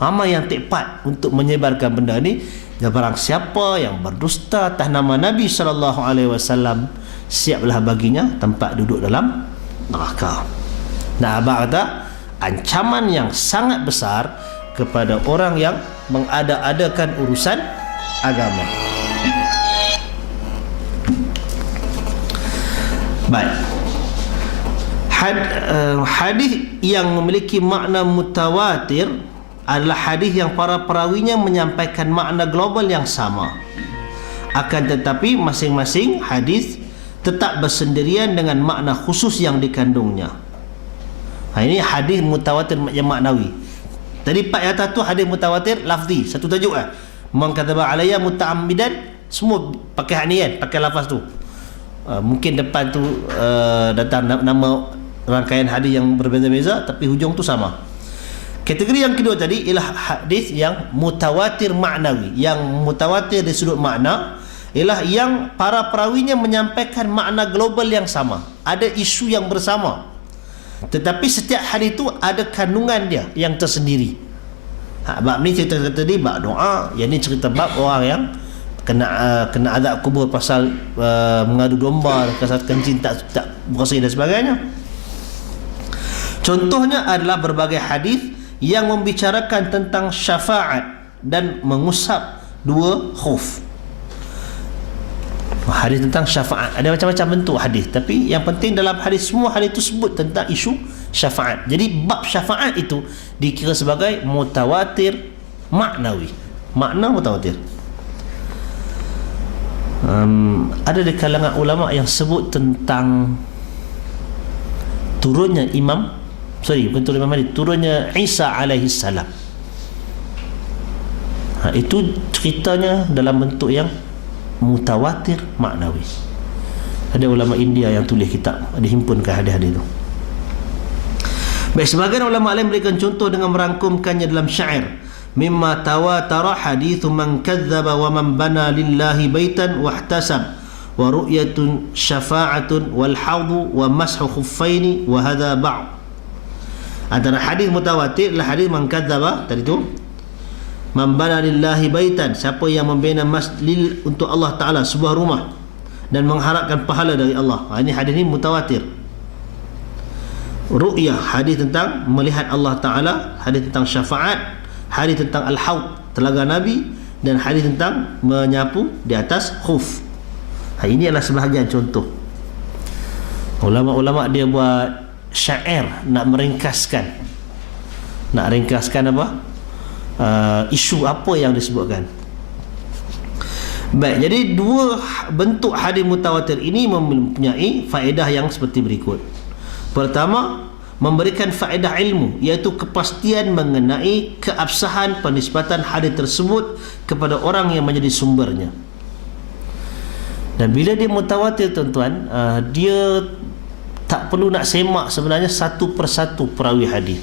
Ramai yang tepat untuk menyebarkan benda ni. Dan barang siapa yang berdusta atas nama Nabi SAW, siaplah baginya tempat duduk dalam neraka. Nah, abang kata ancaman yang sangat besar kepada orang yang mengada-adakan urusan agama. Baik. Hadis yang memiliki makna mutawatir adalah hadis yang para perawinya menyampaikan makna global yang sama. Akan tetapi masing-masing hadis tetap bersendirian dengan makna khusus yang dikandungnya. Ini hadis mutawatir yang maknawi. Tadi part yang atas tu hadis mutawatir lafzi, satu tajuk lah. Man kadzaba alayya muta'ammidan, semua pakai hak ni kan, pakai lafaz tu. Mungkin depan tu datang nama rangkaian hadis yang berbeza-beza, tapi hujung tu sama. Kategori yang kedua tadi ialah hadis yang mutawatir maknawi. Yang mutawatir dari sudut makna ialah yang para perawinya menyampaikan makna global yang sama, ada isu yang bersama, tetapi setiap hadis itu ada kandungan dia yang tersendiri. Bab ni cerita tadi bab doa, yang ni cerita bab orang yang kena azab kubur pasal mengadu domba, pasal kencing tak bersih dan sebagainya. Contohnya adalah berbagai hadis yang membicarakan tentang syafaat dan mengusap dua khuf. Hadis tentang syafaat ada macam-macam bentuk hadis, tapi yang penting dalam hadis, semua hadis itu sebut tentang isu syafaat. Jadi bab syafaat itu dikira sebagai mutawatir maknawi. Makna mutawatir. Ada di kalangan ulama yang sebut tentang turunnya turunnya Isa alaihi salam. Itu ceritanya dalam bentuk yang mutawatir maknawi. Ada ulama India yang tulis kitab, dihimpunkan hadis-hadis itu. Baik, sebagian ulama lain memberikan contoh dengan merangkumkannya dalam syair. Mimma tawatara hadithu man kadzdzaba wa man bana lillahi baitan wahtasab wa ru'yatun syafa'atun wal hawdu wa mashu khuffaini wa hadha ba'd. Antara hadis mutawatir adalah hadis man kadzdzaba tadi tu, man bana lillahi baitan, siapa yang membina masjid untuk Allah Ta'ala, sebuah rumah, dan mengharapkan pahala dari Allah. Ini hadis ini mutawatir. ru'yah, hadis tentang melihat Allah Ta'ala, hadis tentang syafaat, hadis tentang al-haud, telaga Nabi, dan hadis tentang menyapu di atas khuf. Ini adalah sebahagian contoh. Ulama-ulama dia buat syair nak meringkaskan apa, isu apa yang disebutkan. Baik, jadi dua bentuk hadis mutawatir ini mempunyai faedah yang seperti berikut. Pertama, memberikan faedah ilmu, iaitu kepastian mengenai keabsahan penisbatan hadis tersebut kepada orang yang menjadi sumbernya. Dan bila dia mutawatir, tuan-tuan, dia tak perlu nak semak sebenarnya satu persatu perawi hadis,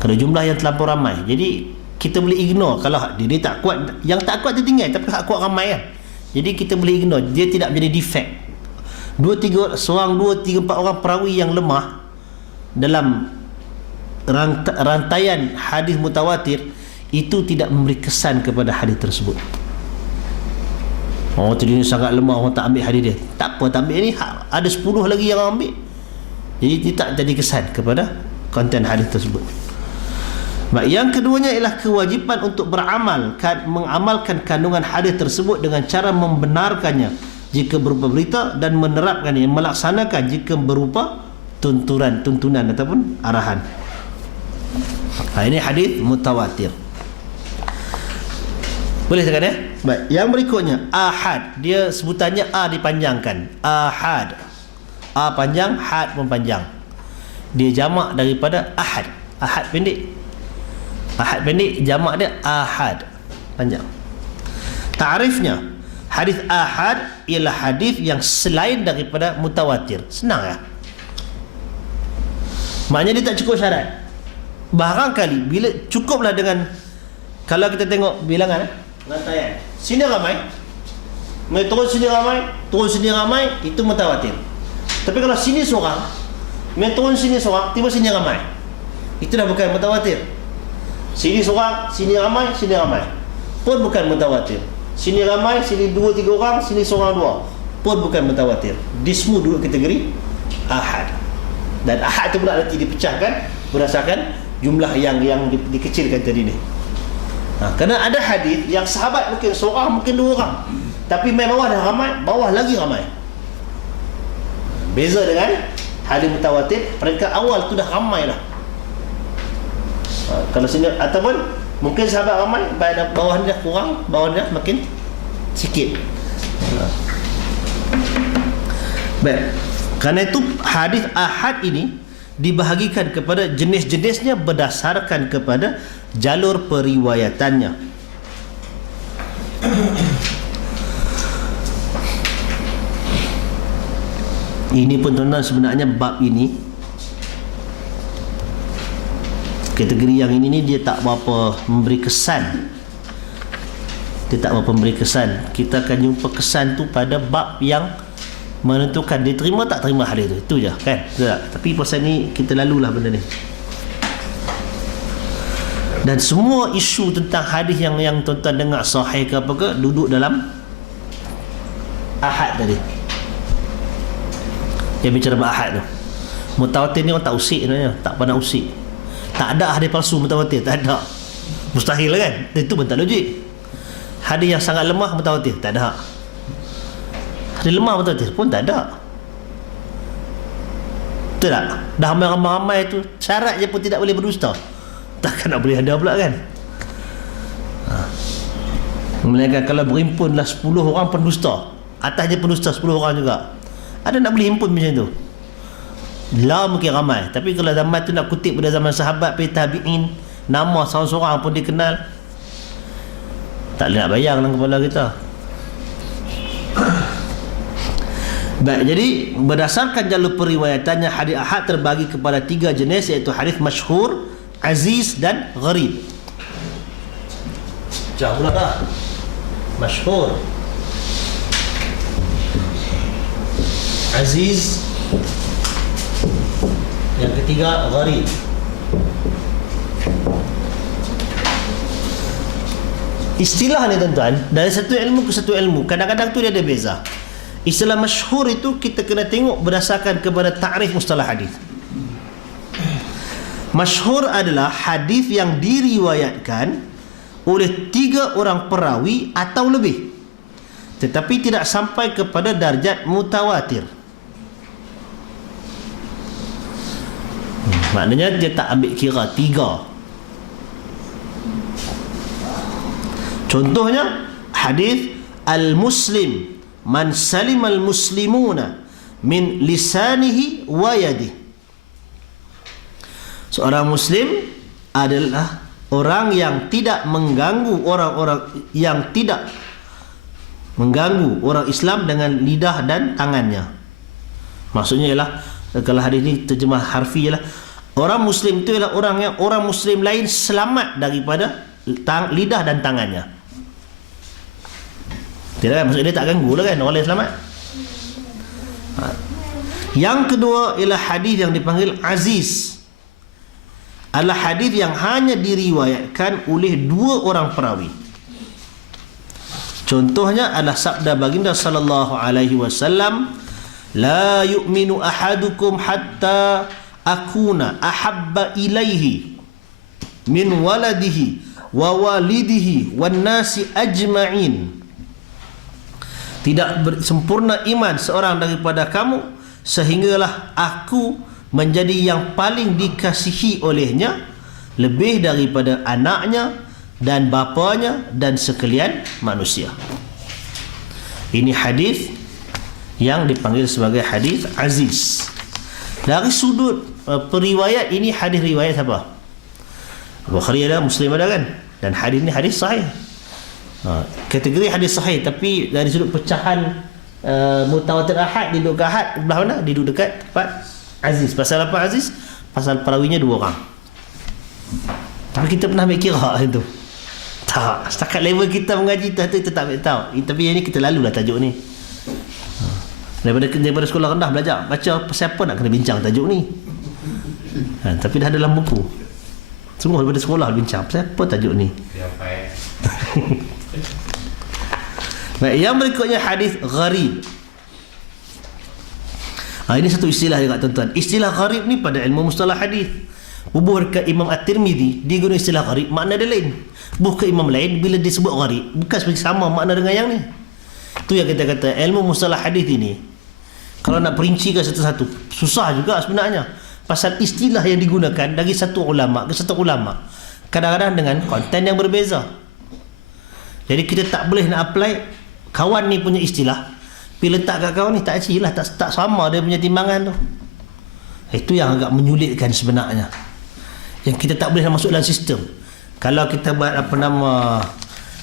kerana jumlah yang terlampau ramai. Jadi kita boleh ignore kalau dia tak kuat. Yang tak kuat dia tinggal, tapi hak kuat ramai kan. Jadi kita boleh ignore, dia tidak menjadi defect. 2-3 4 orang perawi yang lemah dalam rantaian hadis mutawatir itu tidak memberi kesan kepada hadis tersebut. Oh, tadi ni sangat lemah, orang tak ambil hadis dia. Tak apa, tak ambil ni, ada 10 lagi yang ambil. Jadi dia tak jadi kesan kepada konten hadis tersebut. Baik, yang keduanya ialah kewajipan untuk mengamalkan kandungan hadis tersebut dengan cara membenarkannya jika berupa berita dan menerapkannya, melaksanakan jika berupa tuntunan ataupun arahan. Ini hadis mutawatir. Boleh cakap ya? Baik, yang berikutnya ahad. Dia sebutannya A dipanjangkan. Ahad. A panjang, had pun panjang. Dia jamak daripada ahad. Ahad pendek. Ahad pendek, jamak dia ahad, panjang. Ta'rifnya, hadis ahad ialah hadis yang selain daripada mutawatir. Senang ya? Maknanya dia tak cukup syarat. Barangkali bila cukuplah dengan, kalau kita tengok bilangan rantaian, sini ramai, turun sini ramai, itu mutawatir. Tapi kalau sini seorang, turun sini seorang, tiba sini ramai, itu dah bukan mutawatir. Sini seorang, sini ramai, pun bukan mutawatir. Sini ramai, sini 2-3 orang, sini seorang 2, pun bukan mutawatir. Di semua duduk kategori ahad. Dan ahad itu pula nanti dipecahkan berdasarkan jumlah yang dikecilkan tadi ni. Kerana ada hadis yang sahabat mungkin seorang, mungkin 2 orang, tapi main bawah dah ramai, bawah lagi ramai. Beza dengan hadis mutawatir, peringkat awal tu dah ramai dah. Kalau sini, ataupun mungkin sahabat ramai, bawah ni dah kurang, bawah ni dah makin sikit. Baik, kerana itu hadis ahad ini dibahagikan kepada jenis-jenisnya berdasarkan kepada jalur periwayatannya. Ini pun tuan-tuan, sebenarnya bab ini, kategori yang ini dia tak berapa memberi kesan. Kita akan jumpa kesan tu pada bab yang menentukan dia terima tak terima hadis tu. Itu je kan. Tapi pasal ni kita lalulah benda ni. Dan semua isu tentang hadis yang tuan-tuan dengar sahih ke apa ke, duduk dalam ahad tadi. Yang bicara bab ahad tu. Mutawatir ni orang tak usik sebenarnya, tak pernah usik. Tak ada hadis palsu mutawatir, tak ada. Mustahil kan? Itu pun tak logik. Hadis yang sangat lemah mutawatir, tak ada. Hadis lemah mutawatir pun tak ada. Betul tak? Dah ramai-ramai tu, syarat je pun tidak boleh berdusta. Takkan nak boleh ada pula kan? Melainkan kalau berhimpunlah 10 orang pendusta, atasnya pendusta 10 orang juga, ada nak boleh himpun macam tu. Lah mungkin ramai. Tapi kalau zaman tu nak kutip pada zaman sahabat, tabi'in, nama seorang-seorang pun dikenal, tak boleh nak bayang dalam kepala kita. Baik, jadi berdasarkan jalur periwayatannya, hadis ahad terbagi kepada 3 jenis, iaitu hadis masyhur, aziz dan gharib. Jauh pula dah. Masyhur, aziz, yang ketiga gharib. Istilah ni tuan-tuan, dari satu ilmu ke satu ilmu, kadang-kadang tu dia ada beza. Istilah masyhur itu kita kena tengok berdasarkan kepada ta'rif mustalah hadis. Masyhur adalah hadis yang diriwayatkan oleh 3 orang perawi atau lebih, tetapi tidak sampai kepada darjat mutawatir. Maknanya dia tak ambil kira 3. Contohnya hadis al-muslim man salim al-muslimuna min lisanihi wa yadihi. Seorang muslim adalah orang yang tidak mengganggu orang Islam dengan lidah dan tangannya. Maksudnya ialah, kalau hadis ini terjemah harfi ialah, orang muslim itu ialah orang muslim lain selamat daripada lidah dan tangannya. Tidak kan? Maksudnya dia tak ganggu lah kan, orang lain selamat. Yang kedua ialah hadis yang dipanggil aziz. Adalah hadis yang hanya diriwayatkan oleh 2 orang perawi. Contohnya adalah sabda baginda sallallahu alaihi wasallam, la yu'minu ahadukum hatta akuna ahabba ilaihi min waladihi wa walidihi wan nasi ajma'in. Tidak sempurna iman seorang daripada kamu sehinggalah aku menjadi yang paling dikasihi olehnya lebih daripada anaknya dan bapanya dan sekalian manusia. Ini hadis yang dipanggil sebagai hadis aziz. Dari sudut periwayat, ini hadis riwayat siapa? Bukhari ada, Muslim ada kan? Dan hadis ini hadis sahih. Kategori hadis sahih, tapi dari sudut pecahan mutawatir ahad, duduk ke ahad belah mana? Duduk dekat tempat aziz. Pasal apa aziz? Pasal perawinya 2 orang. Tapi kita pernah ambil kira itu? Tak. Setakat level kita mengaji kita tak ambil tahu. Tapi yang ni kita lalulah tajuk ni. Daripada sekolah rendah belajar baca, siapa nak kena bincang tajuk ni? Tapi dah dalam buku. Semua daripada sekolah bincang siapa tajuk ni. Baik, yang berikutnya hadis gharib. Ini satu istilah juga tuan-tuan. Istilah gharib ni pada ilmu mustalah hadis. Bubuh ke Imam At-Tirmidzi, dia guna istilah gharib, makna dia lain. Bubuh ke imam lain, bila disebut gharib, bukan seperti sama makna dengan yang ni. Tu yang kita kata ilmu mustalah hadis ini, kalau nak perincikan satu-satu, susah juga sebenarnya. Pasal istilah yang digunakan dari satu ulama ke satu ulama, kadang-kadang dengan konten yang berbeza. Jadi kita tak boleh nak apply kawan ni punya istilah, bila letak kat kawan ni tak acilah, tak sama dia punya timbangan tu. Itu yang agak menyulitkan sebenarnya, yang kita tak boleh masuk dalam sistem. Kalau kita buat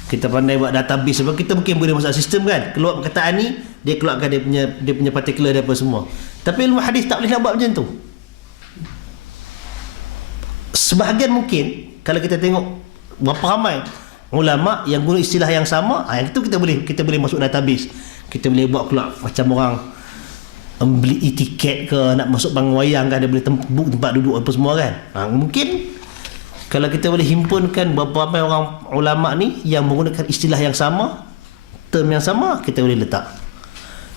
kita pandai buat database sebab kita mungkin boleh masuk sistem kan, keluar perkataan ni, dia keluarkan dia punya particular dia apa semua. Tapi ilmu hadis tak boleh nak buat macam tu. Sebahagian mungkin kalau kita tengok berapa ramai ulama yang guna istilah yang sama, yang itu kita boleh masuk database. Kita boleh buat keluar macam orang beli tiket ke nak masuk panggung wayang kan, dia boleh book tempat duduk apa semua kan. Mungkin kalau kita boleh himpunkan berapa ramai orang ulama ni yang menggunakan istilah yang sama, term yang sama, kita boleh letak.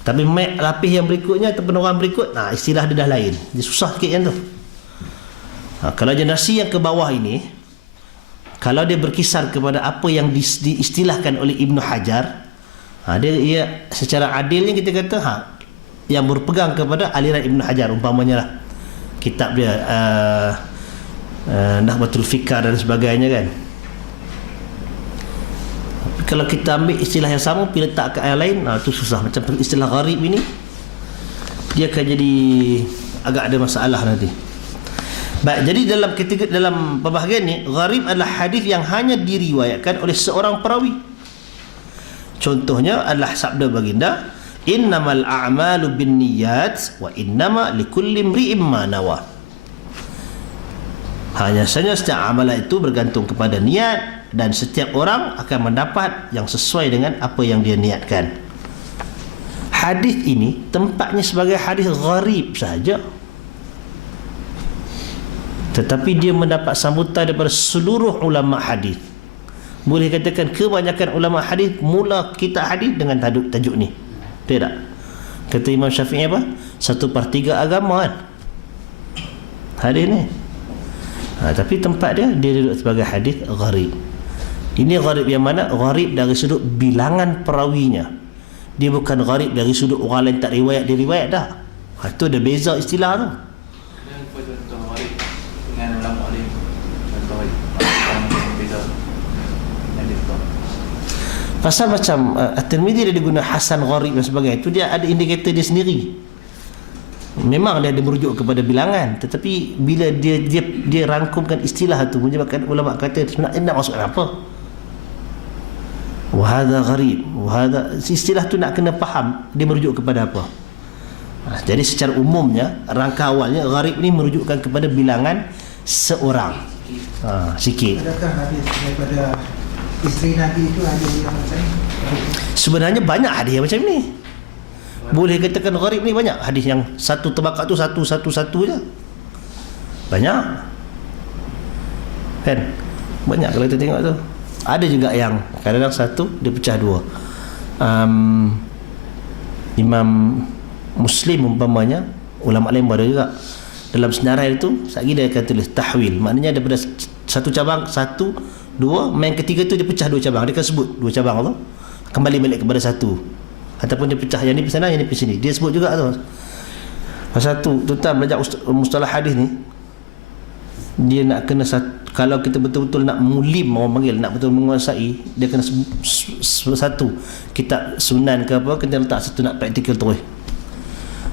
Tapi lapis yang berikutnya ataupun orang berikut, istilah dia dah lain, dia susah sikit yang tu. Kalau generasi yang ke bawah ini, kalau dia berkisar kepada apa yang diistilahkan oleh Ibnu Hajar, dia secara adilnya kita kata yang berpegang kepada aliran Ibnu Hajar, umpamanya lah kitab dia Nahbatul Fikar dan sebagainya kan. Tapi kalau kita ambil istilah yang sama pergi letak ke yang lain, itu susah. Macam istilah gharib ini, dia akan jadi agak ada masalah nanti. Baik, jadi dalam pembahagian ni, gharib adalah hadis yang hanya diriwayatkan oleh seorang perawi. Contohnya adalah sabda baginda, innamal a'malu binniyat wa innama likulli imri'in ma nawa. Hanya saja setiap amalan itu bergantung kepada niat, dan setiap orang akan mendapat yang sesuai dengan apa yang dia niatkan. Hadis ini tempatnya sebagai hadis gharib saja, tetapi dia mendapat sambutan daripada seluruh ulama hadis. Boleh katakan kebanyakan ulama hadis mula kitab hadis dengan tajuk ni. Tidak? Kata Imam Syafi'i apa? 1/3 agama kan hadis ni. Tapi tempat dia duduk sebagai hadis gharib. Ini gharib yang mana? Gharib dari sudut bilangan perawinya. Dia bukan gharib dari sudut orang lain tak riwayat, dia riwayat dah. Itu ada beza istilah tu. Dan contoh gharib dengan ulama alim. Contoh gharib beza. Pasal macam At-Tirmidzi dia guna hasan, gharib dan sebagainya, itu dia ada indikator dia sendiri. Memang dia ada merujuk kepada bilangan, tetapi bila dia rangkumkan istilah tu, menyebabkan ulama kata sebenarnya nak masuk apa? Wa hadha gharib, wa hadha, istilah tu nak kena faham dia merujuk kepada apa. Jadi secara umumnya rangka awalnya gharib ni merujukkan kepada bilangan seorang. Sikit. Adakah hadis daripada isteri Nabi itu ada yang macam ni? Sebenarnya banyak hadis yang macam ni. Boleh katakan gharib ni banyak hadis yang satu tabaqat tu satu je. Banyak. Kan? Banyak kalau kita tengok tu. Ada juga yang kadang-kadang satu dia pecah dua. Imam Muslim umpamanya, ulama lain ada juga. Dalam senarai itu, sekali dia akan tulis tahwil. Maknanya daripada satu cabang, satu, dua, main ketiga tu dia pecah dua cabang. Dia akan sebut dua cabang tu, kembali balik kepada satu. Ataupun dia pecah yang ni pergi sana, yang ni pergi sini. Dia sebut juga tu. Pasal tu, tuan belajar mustalah hadis ni, dia nak kena kalau kita betul-betul nak mulim, orang panggil, nak betul menguasai, dia kena satu kitab sunan ke apa, kena letak satu nak praktikal terus.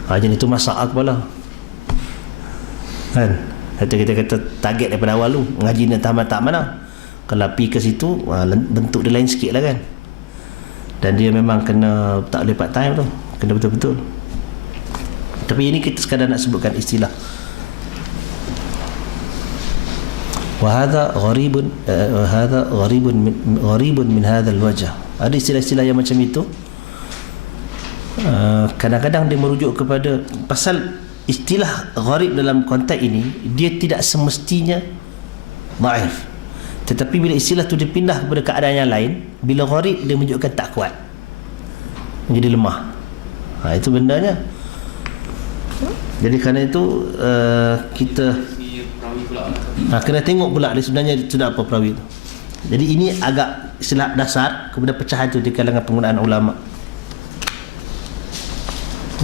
Jadi itu masalah kepala. Kan? Kita kata target daripada awal tu, ngaji ni tamat tak mana. Kalau pergi ke situ, bentuk dia lain sikit lah kan. Dan dia memang kena, tak boleh part time tu, kena betul-betul. Tapi ini kita sekadar nak sebutkan istilah. Wahada gharibun min hadzal wajh. Ada istilah-istilah yang macam itu. Kadang-kadang dia merujuk kepada, pasal istilah gharib dalam konteks ini dia tidak semestinya dhaif. Tetapi bila istilah tu dipindah kepada keadaan yang lain, bila gharib dia menunjukkan tak kuat, menjadi lemah. Itu bendanya. Jadi kerana itu kita kena tengok pula dia sebenarnya sudah apa perawi itu. Jadi ini agak istilah dasar kepada pecahan itu di kalangan penggunaan ulama.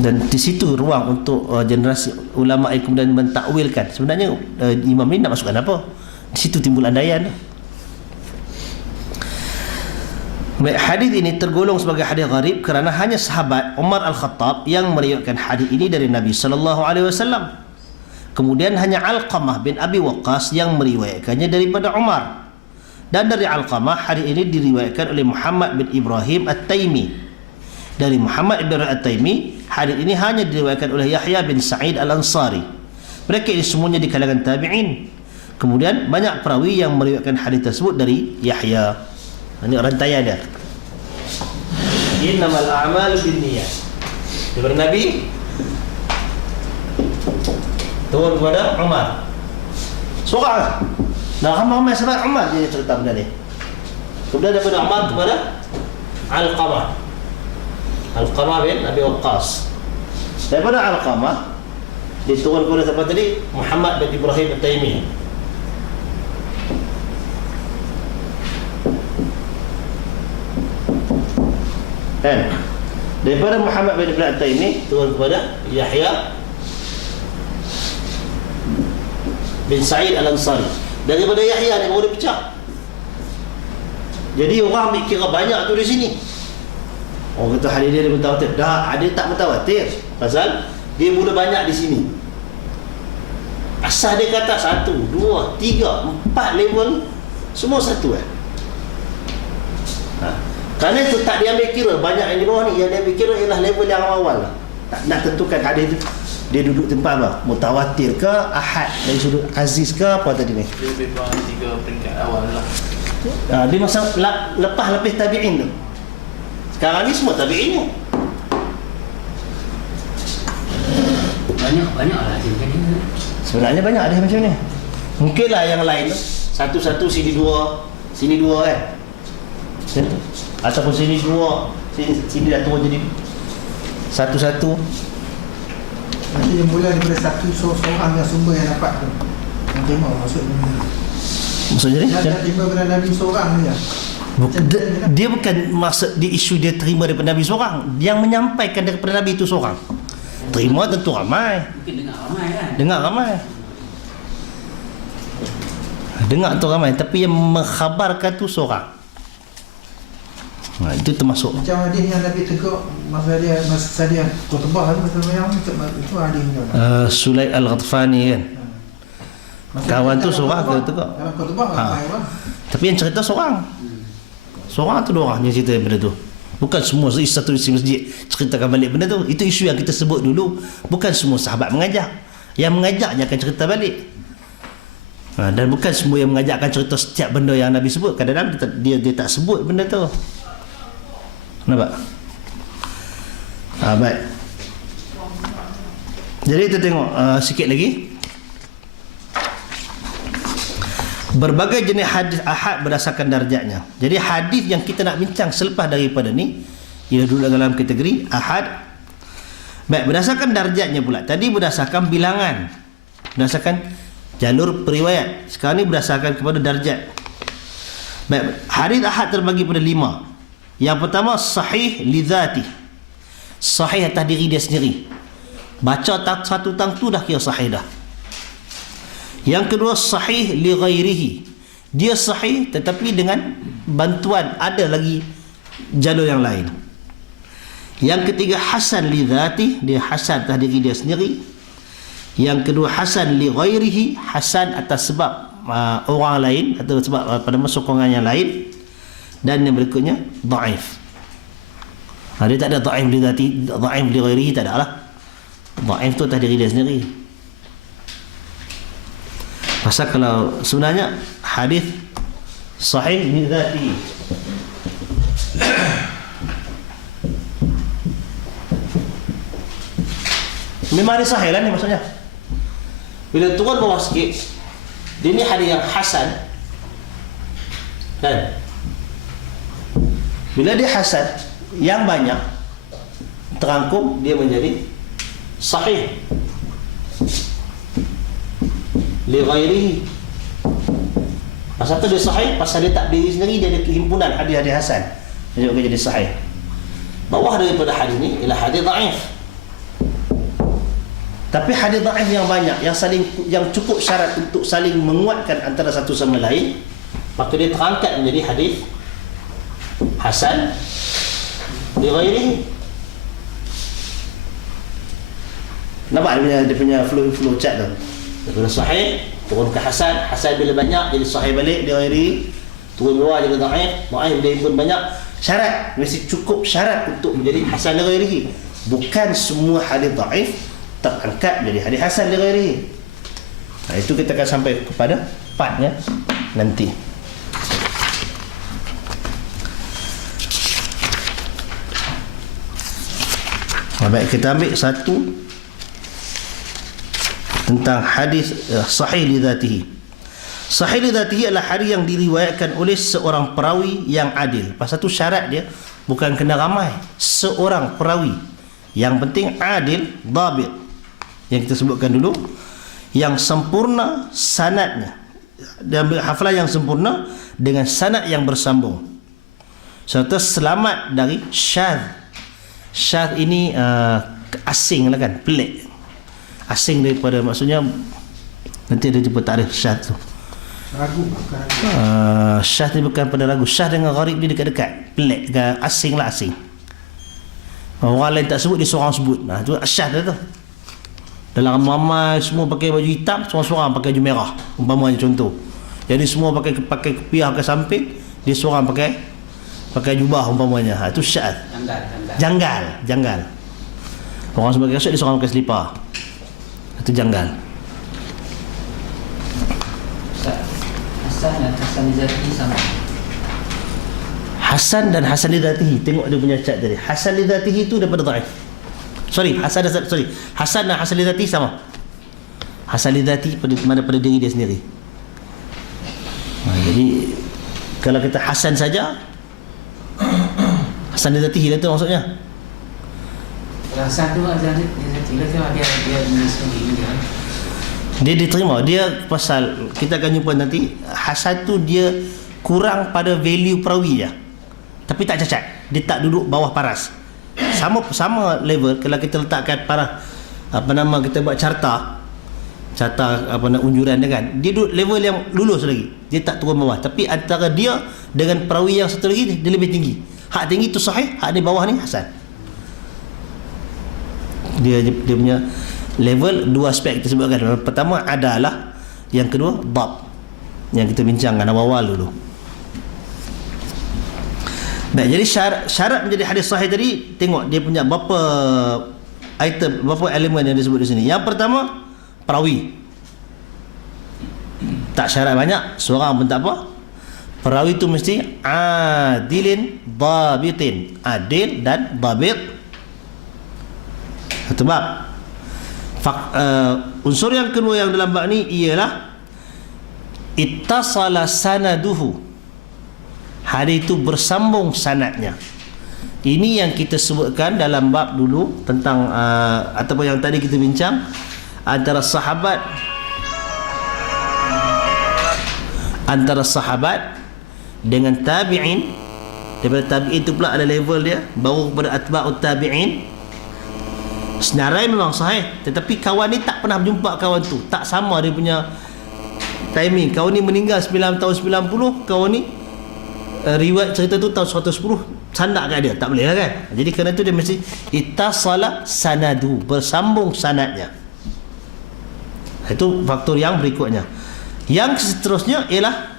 Dan di situ ruang untuk generasi ulama yang kemudian mentakwilkan sebenarnya imam ni nak masukkan apa. Di situ timbul andaian. Hadis ini tergolong sebagai hadis gharib kerana hanya sahabat Umar Al-Khattab yang meriwayatkan hadis ini dari Nabi sallallahu alaihi wasallam. Kemudian hanya Alqamah bin Abi Waqqas yang meriwayatkannya daripada Umar. Dan dari Alqamah hadis ini diriwayatkan oleh Muhammad bin Ibrahim At-Taimi. Dari Muhammad bin At-Taimi, hadis ini hanya diriwayatkan oleh Yahya bin Sa'id Al-Ansari. Mereka ini semuanya di kalangan tabi'in. Kemudian banyak perawi yang meriwayatkan hadis tersebut dari Yahya. Ini rantaian dia. Innamal a'malu binniyat. Daripada Nabi turun kepada Umar. Seorang. Nah, ramai sahabat Umar dia cerita benda ni. Kemudian daripada Umar kepada Alqamah. Alqamah bin Abi Waqqas. Daripada Alqamah diturun kepada siapa tadi? Muhammad bin Ibrahim At-Taimi. Dan daripada Muhammad bin Ibrahim At-Taimi turun kepada Yahya bin Sa'id Al-Ansari. Daripada Yahya ni baru dia pecah. Jadi orang ambil kira banyak tu di sini. Orang kata hadis dia mutawatir. Dah, hadis tak mutawatir. Pasal dia mula banyak di sini. Asal dia kata 1, 2, 3, 4 level semua satu Kerana itu tak diambil kira banyak yang di bawah ni. Yang diambil kira ialah level yang awal. Tak nak tentukan hadis itu dia duduk tempat apa? Mutawatir ke, ahad dari sudut aziz ke, apa tadi ni? Dia lebih kurang 3 peringkat awal lah. Dia masa lepas lebih tabi'in tu. Sekarang ni semua tabi'in ni. Banyak lah hadis macam ni. Sebenarnya banyak ada macam ni. Mungkinlah yang lain tu satu-satu sini dua kan. Ataupun sini dua, sini dah turun jadi satu-satu. Nanti dia mula daripada satu seorang yang sumber yang dapat tu. Yang terima maksudnya. Maksudnya ni? Dia terima kepada Nabi seorang dia. Dia bukan maksud di isu dia terima daripada Nabi seorang. Yang menyampaikan daripada Nabi itu seorang. Terima tentu ramai. Mungkin dengar ramai kan. Dengar ramai. Dengar tu ramai, tapi yang mengkhabarkan tu seorang. Itu termasuk. Macam hadis yang Nabi tegur masa dia khutbah tu masa yang itu hadis dia. Sulaik Al-Ghatfani kan. Kawan tu seorang ke tegur. Dalam khutbah ramai orang. Tapi yang cerita seorang. Seorang tu dua orang yang cerita benda tu. Bukan semua satu isi masjid ceritakan balik benda tu. Itu isu yang kita sebut dulu. Bukan semua sahabat mengajak. Yang mengajaknya akan cerita balik. Dan bukan semua yang mengajak akan cerita setiap benda yang Nabi sebut. Kadang-kadang dia tak sebut benda tu. Nampak? Baik. Jadi kita tengok sikit lagi. Berbagai jenis hadis ahad berdasarkan darjatnya. Jadi hadis yang kita nak bincang selepas daripada ni ia duduk dalam kategori ahad. Baik, berdasarkan darjatnya pula. Tadi berdasarkan bilangan, berdasarkan jalur periwayat. Sekarang ni berdasarkan kepada darjat. Baik, hadis ahad terbagi pada 5. Yang pertama sahih li dzati. Sahih atas diri dia sendiri. Baca satu tang tu dah kira sahih dah. Yang kedua sahih li ghairihi. Dia sahih tetapi dengan bantuan ada lagi jalur yang lain. Yang ketiga hasan li dzati, dia hasan atas diri dia sendiri. Yang kedua hasan li ghairihi, hasan atas sebab orang lain atau sebab pada sokongan yang lain. Dan yang berikutnya dhaif. Dia tak ada dhaif li dzati, dhaif li ghairihi tak ada lah. Dhaif tu atas diri dia sendiri. Pasal kalau sebenarnya hadis sahih li dzati. Memang dia sahih lah ni maksudnya. Bila turun bawah sikit, dia ni hadis yang hasan. Dan bila dia hasan yang banyak terangkum, dia menjadi sahih li ghairihi. Pasal tu dia sahih, pasal dia tak diri sendiri, dia ada himpunan hadis-hadis hasan. Dia juga jadi sahih. Bawah daripada hadis ni ialah hadis dhaif. Tapi hadis dhaif yang banyak, yang cukup syarat untuk saling menguatkan antara satu sama lain, maka dia terangkat menjadi hadis hasan li ghairihi. Nampak dia punya flow chart tu. Daripada sahih turun ke hasan, hasan bila banyak jadi sahih balik li ghairihi, turun bawah jadi dhaif, dhaif dia pun banyak. Syarat mesti cukup syarat untuk menjadi hasan li ghairihi. Bukan semua hadis dhaif terangkat menjadi hadis hasan li ghairihi. Itu kita akan sampai kepada partnya nanti. Baik, kita ambil satu tentang hadis sahih li dzatihi. Sahih li dzatihi adalah hadis yang diriwayatkan oleh seorang perawi yang adil. Pasal tu syarat dia bukan kena ramai, seorang perawi. Yang penting adil, dhabit. Yang kita sebutkan dulu, yang sempurna sanadnya. Dia ambil hafalan yang sempurna dengan sanad yang bersambung. Serta selamat dari syadz. Syadz ini asing lah kan, pelik. Asing daripada, maksudnya nanti ada jumpa tarikh syadz tu. Ragu bukan. Syadz ni bukan pada ragu. Syadz dengan gharib ni dekat-dekat. Pelik, asing lah, asing. Orang lain tak sebut, dia seorang sebut. Nah, tu syadz dah tu. Dalam ramai semua pakai baju hitam, seorang-seorang pakai baju merah, umpamanya contoh. Jadi semua pakai kopiah ke samping, dia seorang pakai jubah umpamanya. Itu syadz. Janggal. Orang semua pakai kasut, dia seorang pakai selipar. Itu janggal. Hasan dan hasan li dzatihi sama. Hasan dan hasan li dzatihi, tengok dia punya cat tadi. Hasan li dzatihi itu daripada dhaif. Hasan dan hasan li dzatihi sama. Hasan li dzatihi pada diri dia sendiri. Jadi kalau kita hasan saja, hasan li dzatihi itu maksudnya. Hasan tu hasan li dzatihi dia menulis sendiri dia. Dia diterima. Dia pasal kita akan jumpa nanti, hasan tu dia kurang pada value perawi je, tapi tak cacat. Dia tak duduk bawah paras. Sama level. Kalau kita letakkan paras, kita buat carta unjuran dia kan, dia duduk level yang lulus lagi, dia tak turun bawah. Tapi antara dia dengan perawi yang satu lagi, dia lebih tinggi. Hak tinggi tu sahih, hak di bawah ni hasan. Dia punya level dua aspek kita sebutkan. Pertama adalah, yang kedua bab yang kita bincangkan awal-awal dulu. Baik, jadi syarat menjadi hadis sahih tadi, tengok dia punya berapa item, berapa elemen yang disebut di sini. Yang pertama, perawi. Tak syarat banyak, seorang pun tak apa. Perawi itu mesti adilin dhabitin, adil dan dhabit. Satu bab. Unsur yang kedua yang dalam bab ni ialah ittasala sanaduhu, hadis itu bersambung sanadnya. Ini yang kita sebutkan dalam bab dulu tentang ataupun yang tadi kita bincang, antara sahabat dengan tabi'in. Daripada tabi'in itu pula ada level dia, baru kepada atba'ut tabi'in. Senarai memang sahih, tetapi kawan ni tak pernah berjumpa kawan tu, tak sama dia punya timing. Kawan ni meninggal tahun 90, kawan ni riwayat cerita tu tahun 110, sandak kat dia, tak boleh lah kan. Jadi kerana tu dia mesti ittasala sanadu, bersambung sanadnya. Itu faktor yang berikutnya. Yang seterusnya ialah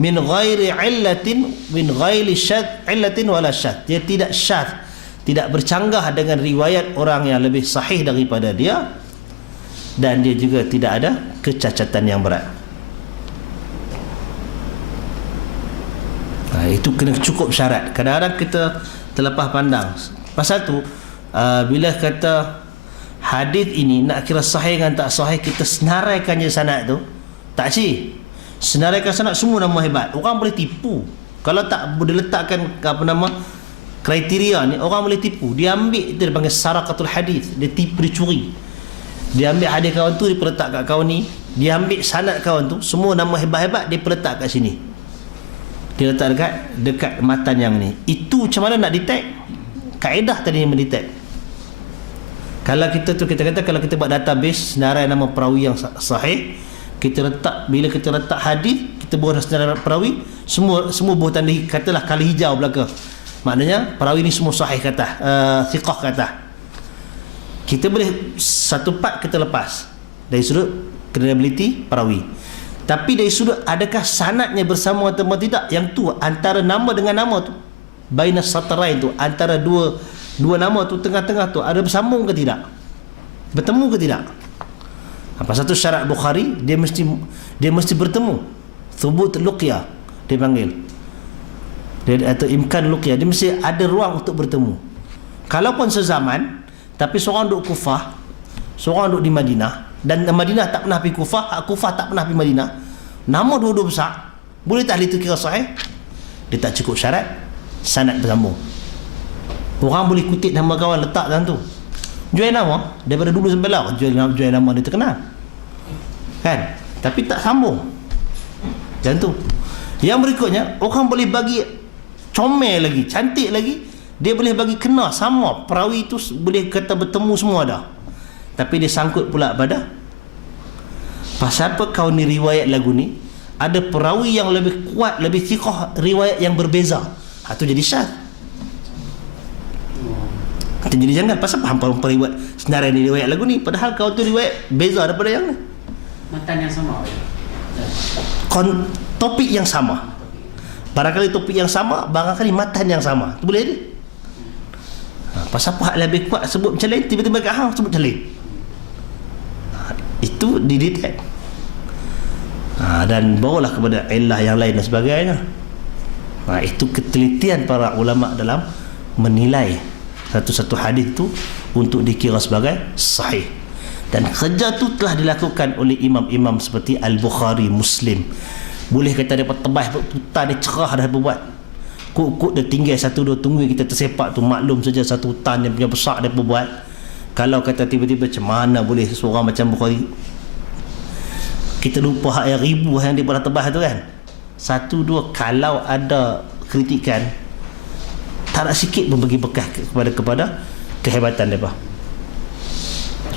min ghairi illatin, min ghairi syadz illatin wala syadz. Dia tidak syadz, tidak bercanggah dengan riwayat orang yang lebih sahih daripada dia, dan dia juga tidak ada kecacatan yang berat. Itu kena cukup syarat. Kadang-kadang kita terlepas pandang pasal tu. Bila kata hadis ini nak kira sahih dengan tak sahih, kita senaraikan je sanad tu, tak sih. Senaraikan sanad semua nama hebat. Orang boleh tipu kalau tak boleh letakkan kriteria ni. Orang boleh tipu. Dia ambil, itu dia panggil saraqatul hadis. Dia tipu, dia curi. Dia ambil hadis kawan tu, dia letak kat kawan ni. Dia ambil sanad kawan tu, semua nama hebat-hebat dia letak kat sini. Dia letak dekat matan yang ni. Itu macam mana nak detect? Kaedah tadi yang mendetek. Kalau kita kata kalau kita buat database senarai nama perawi yang sahih, kita letak, bila kita letak hadis, kita buat senarai perawi, semua buah tanda, katalah kali hijau belakang. Maknanya perawi ni semua sahih kata, thiqah kata. Kita boleh satu part kita lepas dari sudut credibility perawi. Tapi dari sudut adakah sanadnya bersama atau tidak, yang tu antara nama dengan nama tu, bainas satarain tu, antara dua nama tu, tengah-tengah tu ada bersambung ke tidak, bertemu ke tidak. Pasal tu syarat Bukhari, dia mesti bertemu. Thubut luqya dia panggil, atau imkan luqya, dia mesti ada ruang untuk bertemu. Kalaupun sezaman, tapi seorang duduk Kufah, seorang duduk di Madinah, dan Madinah tak pernah pergi Kufah, Kufah tak pernah pergi Madinah, nama dua-dua besar, boleh tak itu kira sahih? Dia tak cukup syarat sanad bersambung. Orang boleh kutip nama kawan, letak dalam tu, jual nama daripada dulu sampai lah, jual nama dia terkenal kan, tapi tak sambung. Macam tu. Yang berikutnya, orang boleh bagi comel lagi, cantik lagi, dia boleh bagi kena sama perawi tu, boleh kata bertemu semua dah, tapi dia sangkut pula pada pasal apa kau ni riwayat lagu ni ada perawi yang lebih kuat, lebih thiqah, riwayat yang berbeza. Itu jadi syadz. Jadi jangan pasal faham periwayat senarai ni riwayat lagu ni, padahal kau tu riwayat beza daripada yang ni. Matan yang sama. Topik yang sama. Barangkali topik yang sama, barangkali matan yang sama. Tu boleh dia. Pasal apa hak lebih kuat sebut macam lain, tiba-tiba kat hang sebut macam lain. Itu didetect. Dan bawalah kepada illah yang lain dan sebagainya. Itu ketelitian para ulama dalam menilai satu-satu hadis tu untuk dikira sebagai sahih. Dan kerja tu telah dilakukan oleh imam-imam seperti Al-Bukhari, Muslim. Boleh kata dia tebas hutan dia cerah dah buat. Kuk-kuk dia tinggal satu dua tunggu kita tersepak tu, maklum saja satu hutan dia punya besar dia buat. Kalau kata tiba-tiba macam mana boleh seorang macam Bukhari kita lupa hak yang ribu yang dia pernah tebas tu kan. Satu dua, kalau ada kritikan, tak nak sikit pun bagi bekas kepada kehebatan mereka.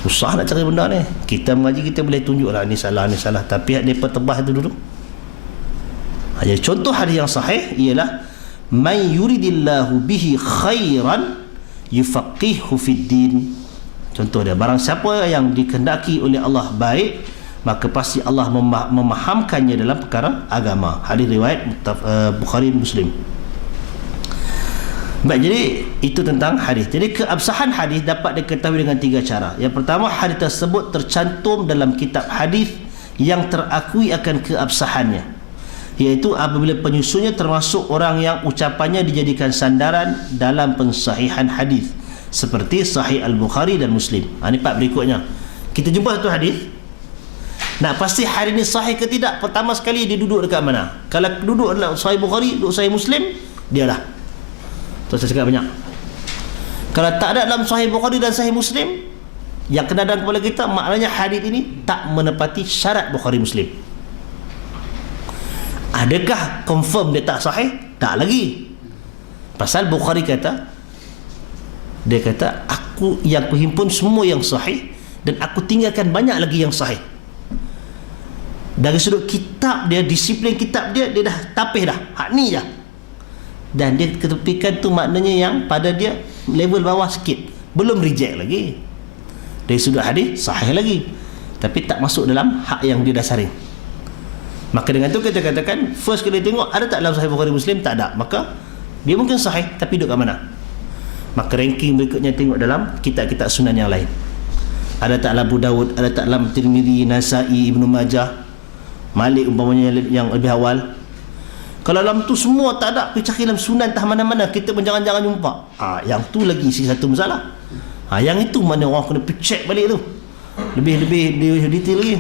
Susah nak cari benda ni. Kita mengaji, kita boleh tunjuk lah ni salah, tapi hak mereka tebas tu dulu. Jadi contoh hadis yang sahih ialah man yuridillahu bihi khairan yufaqihu fid din. Contoh dia, barang siapa yang dikehendaki oleh Allah baik, maka pasti Allah memahamkannya dalam perkara agama. Hadis riwayat Bukhari Muslim. Baik, jadi itu tentang hadis. Jadi keabsahan hadis dapat diketahui dengan 3 cara. Yang pertama, hadis tersebut tercantum dalam kitab hadis yang terakui akan keabsahannya, iaitu apabila penyusunnya termasuk orang yang ucapannya dijadikan sandaran dalam pensahihan hadis, seperti Sahih Al-Bukhari dan Muslim. Ini part berikutnya. Kita jumpa satu hadis, nak pasti hadis ini sahih ke tidak, pertama sekali dia duduk dekat mana. Kalau duduk dalam Sahih Bukhari, duduk Sahih Muslim, dia dah. Tu saya cakap banyak. Kalau tak ada dalam Sahih Bukhari dan Sahih Muslim, yang kena dalam kepala kita, maknanya hadis ini tak menepati syarat Bukhari Muslim. Adakah confirm dia tak sahih? Tak lagi. Pasal Bukhari kata, dia kata, aku yang kuhimpun semua yang sahih dan aku tinggalkan banyak lagi yang sahih. Dari sudut kitab dia, disiplin kitab dia, dia dah tapih dah, hak ni dah. Dan dia ketepikan tu maknanya yang pada dia level bawah sikit, belum reject lagi. Dari sudut hadis sahih lagi, tapi tak masuk dalam hak yang dia dasari. Maka dengan tu kita katakan, first kali tengok ada tak dalam Sahih Bukhari Muslim, tak ada, maka dia mungkin sahih, tapi duduk kat mana. Maka ranking berikutnya tengok dalam kitab-kitab sunan yang lain. Ada tak dalam Abu Dawud, ada tak dalam Tirmizi, Nasai, Ibnu Majah, Malik umpamanya yang lebih awal. Kalau dalam tu semua tak ada, pergi cari dalam sunan entah mana-mana, kita pun jangan-jangan jumpa. Yang tu lagi isi satu masalah. Yang itu mana orang kena pergi check balik tu, lebih detail lagi.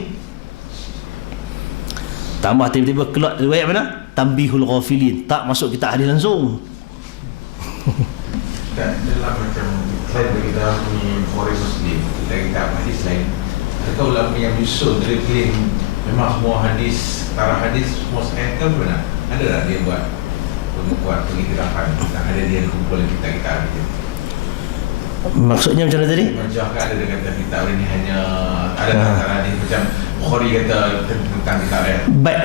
Tambah tiba-tiba keluar riwayat mana? Tanbihul Ghafilin, tak masuk kitab hadis langsung. Dan dalam macam selain kita punya Bukhari Muslim, kita hadis lain, adakah ulama yang menyusun dia claim memang semua hadis, tarah hadis semua sahih ke benar? Ada tak dia buat pengiktirafan tentang ada dia kumpul kitab-kitab hadis? Maksudnya macam mana tadi? Macam ada dia kata kitab ini hanya ada tarah hadis macam Bukhari kata tentang kitab dia. Baik,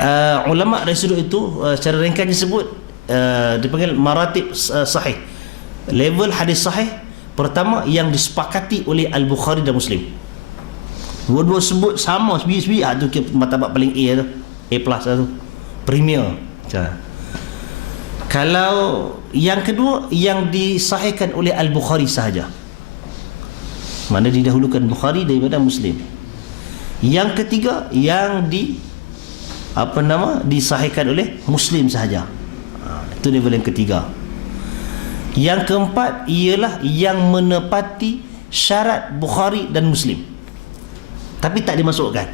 ulama dari sudut itu secara ringkas disebut dipanggil maratib sahih. Level hadis sahih pertama yang disepakati oleh Al-Bukhari dan Muslim. Dua-dua sebut sama sebiji-sebiji, tu martabat paling A tu. A plus tu. Premier. Kalau yang kedua yang disahihkan oleh Al-Bukhari sahaja, mana didahulukan Bukhari daripada Muslim. Yang ketiga yang disahihkan oleh Muslim sahaja. Itu level yang ketiga. Yang keempat ialah yang menepati syarat Bukhari dan Muslim, tapi tak dimasukkan.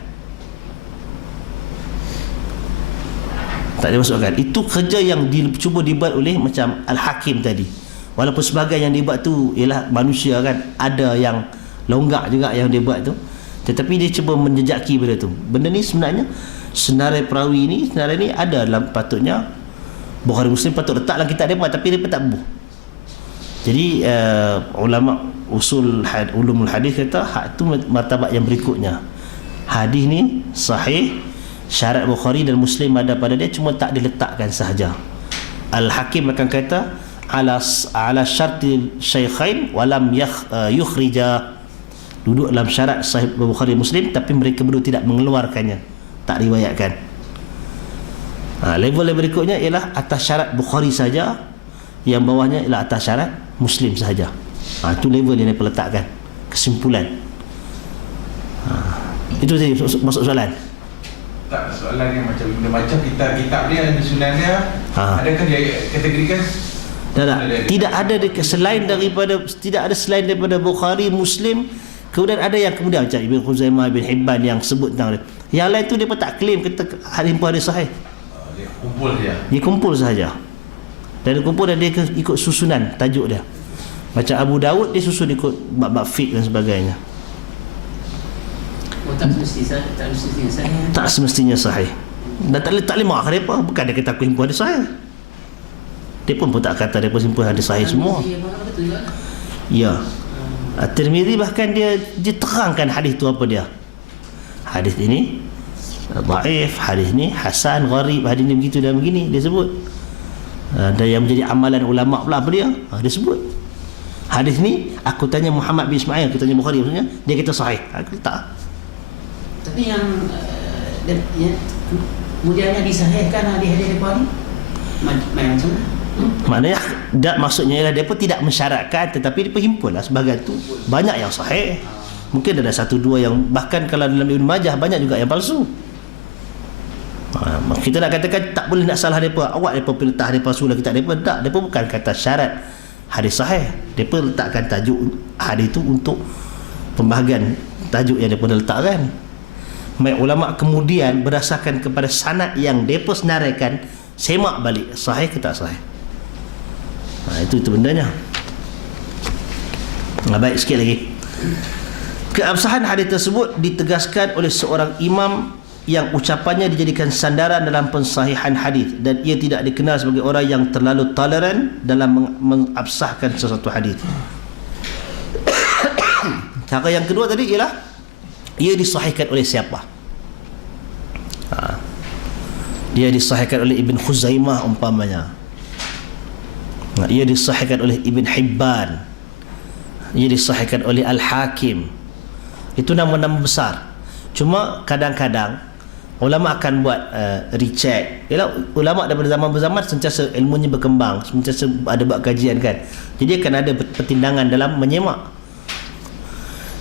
Tak dimasukkan. Itu kerja yang cuba dibuat oleh macam Al-Hakim tadi. Walaupun sebagai yang dibuat tu ialah manusia kan, ada yang longgak juga yang dia buat tu, tetapi dia cuba menjejaki benda tu. Benda ni sebenarnya senarai perawi ni, senarai ni ada dalam, patutnya Bukhari Muslim patut letak dalam kitab dia, tapi dia tak buh. Jadi ulama ulumul hadis kata hak tu martabat yang berikutnya. Hadis ni sahih, syarat Bukhari dan Muslim ada pada dia, cuma tak diletakkan sahaja. Al-Hakim akan kata ala syartil syaikhain walam yukhrija, duduk dalam syarat Sahih Bukhari Muslim tapi mereka berdua tidak mengeluarkannya, tak riwayatkan. Level yang berikutnya ialah atas syarat Bukhari saja, yang bawahnya ialah atas syarat Muslim sahaja. Itu level yang dia letakkan kesimpulan. Itu tadi masuk soalan. Tak, soalan yang macam kitab-kitab dia, sunan dia, adakah dia kategorikan? Tidak ada selain daripada, tidak ada selain daripada Bukhari, Muslim. Kemudian ada yang kemudian macam Ibn Khuzaimah, Ibn Hibban yang sebut tentang dia. Yang lain tu dia pun tak claim kita hadis sahih. Dia kumpul dia. Dia kumpul sahaja. Dan dia kumpul dan dia ikut susunan tajuk dia. Macam Abu Dawud dia susun ikut bab-bab fiqh dan sebagainya. tak semestinya saya. Tak semestinya sahih. Dan tak boleh marah mereka. Bukan dia kata aku himpun hadis sahih. Dia pun tak kata dia pun himpun hadis sahih semua. Betul juga. Ya. At-Tirmidzi bahkan dia terangkan hadis tu apa dia. Hadis ini dhaif, hadis ni hasan, gharib, hadis ni begitu dan begini dia sebut. Dan yang menjadi amalan ulama pula apa dia? Dia sebut. Hadis ni aku tanya Muhammad bin Ismail, kita tanya Bukhari maksudnya, dia kata sahih. Aku tak. Tapi yang kemudiannya disahihkan hadis-hadis Bukhari macam mana? Maknanya maksudnya ialah dia pun tidak mensyaratkan, tetapi dia perhimpunlah sebagai tu banyak yang sahih. Mungkin ada satu dua yang bahkan kalau dalam Ibn Majah banyak juga yang palsu. Kita nak katakan tak boleh nak salah depa, awak depa letak hadis palsu lah kita depa tak, depa bukan kata syarat hadis sahih. Depa letakkan tajuk hadis itu untuk pembahagian tajuk yang depa letakkan. Mai ulama kemudian berdasarkan kepada sanad yang depa senaraikan semak balik sahih ke tak sahih. Itu bendanya. Baik, sikit lagi. Keabsahan hadis tersebut ditegaskan oleh seorang imam yang ucapannya dijadikan sandaran dalam pensahihan hadis, dan ia tidak dikenal sebagai orang yang terlalu toleran dalam mengabsahkan sesuatu hadis. Cara yang kedua tadi ialah ia disahihkan oleh siapa? Dia disahihkan oleh Ibn Khuzaimah umpamanya. Ia disahihkan oleh Ibn Hibban. Ia disahihkan oleh Al-Hakim. Itu nama-nama besar. Cuma kadang-kadang ulama akan buat recheck. Ialah ulama daripada zaman berzaman sentiasa ilmunya berkembang, sentiasa ada buat kajian kan. Jadi akan ada pertimbangan dalam menyemak.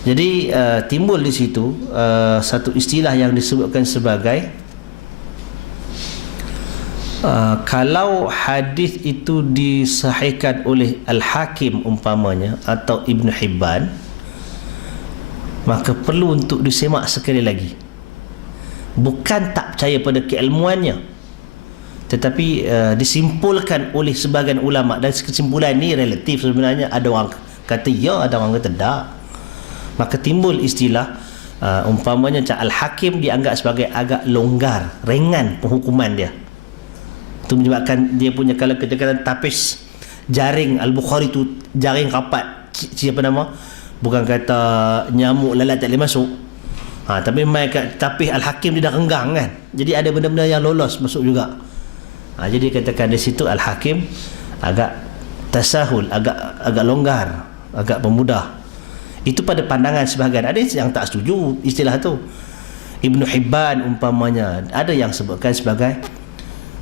Jadi timbul di situ satu istilah yang disebutkan sebagai kalau hadis itu disahihkan oleh Al-Hakim umpamanya atau Ibn Hibban, maka perlu untuk disemak sekali lagi. Bukan tak percaya pada keilmuannya, tetapi disimpulkan oleh sebahagian ulama, dan kesimpulan ni relatif sebenarnya. Ada orang kata ya, ada orang kata tak. Maka timbul istilah umpamanya macam Al-Hakim dianggap sebagai agak longgar, ringan penghukuman dia. Itu menyebabkan dia punya, kalau kita kata tapis jaring Al-Bukhari tu jaring rapat, siapa nama, bukan kata nyamuk lalat tak boleh masuk, tapi main kat tapis Al-Hakim dia dah renggang kan. Jadi ada benda-benda yang lolos masuk juga. Jadi katakan di situ Al-Hakim agak tasahul, agak longgar, agak pemudah. Itu pada pandangan sebahagian. Ada yang tak setuju istilah tu. Ibn Hibban umpamanya ada yang sebutkan sebagai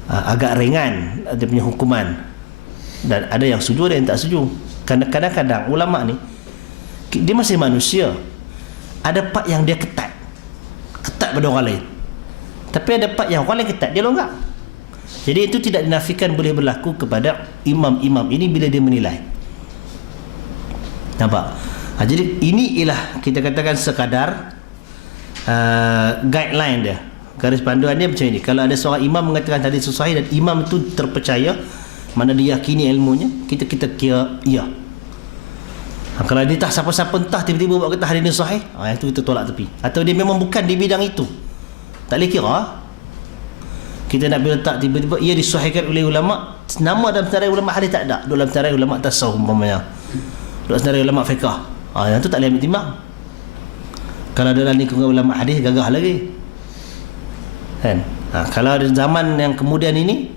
agak ringan dia punya hukuman, dan ada yang setuju, ada yang tak setuju. Kadang-kadang ulama ni dia masih manusia. Ada part yang dia ketat pada orang lain, tapi ada part yang orang lain ketat dia longgar. Jadi itu tidak dinafikan boleh berlaku kepada imam-imam ini bila dia menilai. Nampak? Jadi ini ialah kita katakan sekadar guideline dia, garis panduan dia macam ini. Kalau ada seorang imam mengatakan hadis sahih dan imam itu terpercaya, mana dia yakini ilmunya, kita kira ya. Kalau dia tak siapa-siapa entah tiba-tiba buat kata hadis ini sahih, itu kita tolak tepi. Atau dia memang bukan di bidang itu, tak boleh kira. Kita nak letak tiba-tiba ia disahihkan oleh ulama, nama dalam senarai ulama hadis tak ada, dalam senarai ulama tasawuf umpamanya, dalam senarai ulama fiqh, yang tu tak boleh ambil timbang. Kalau dalam lingkungan ulama hadis gagah lagi kan. Kalau ada zaman yang kemudian ini,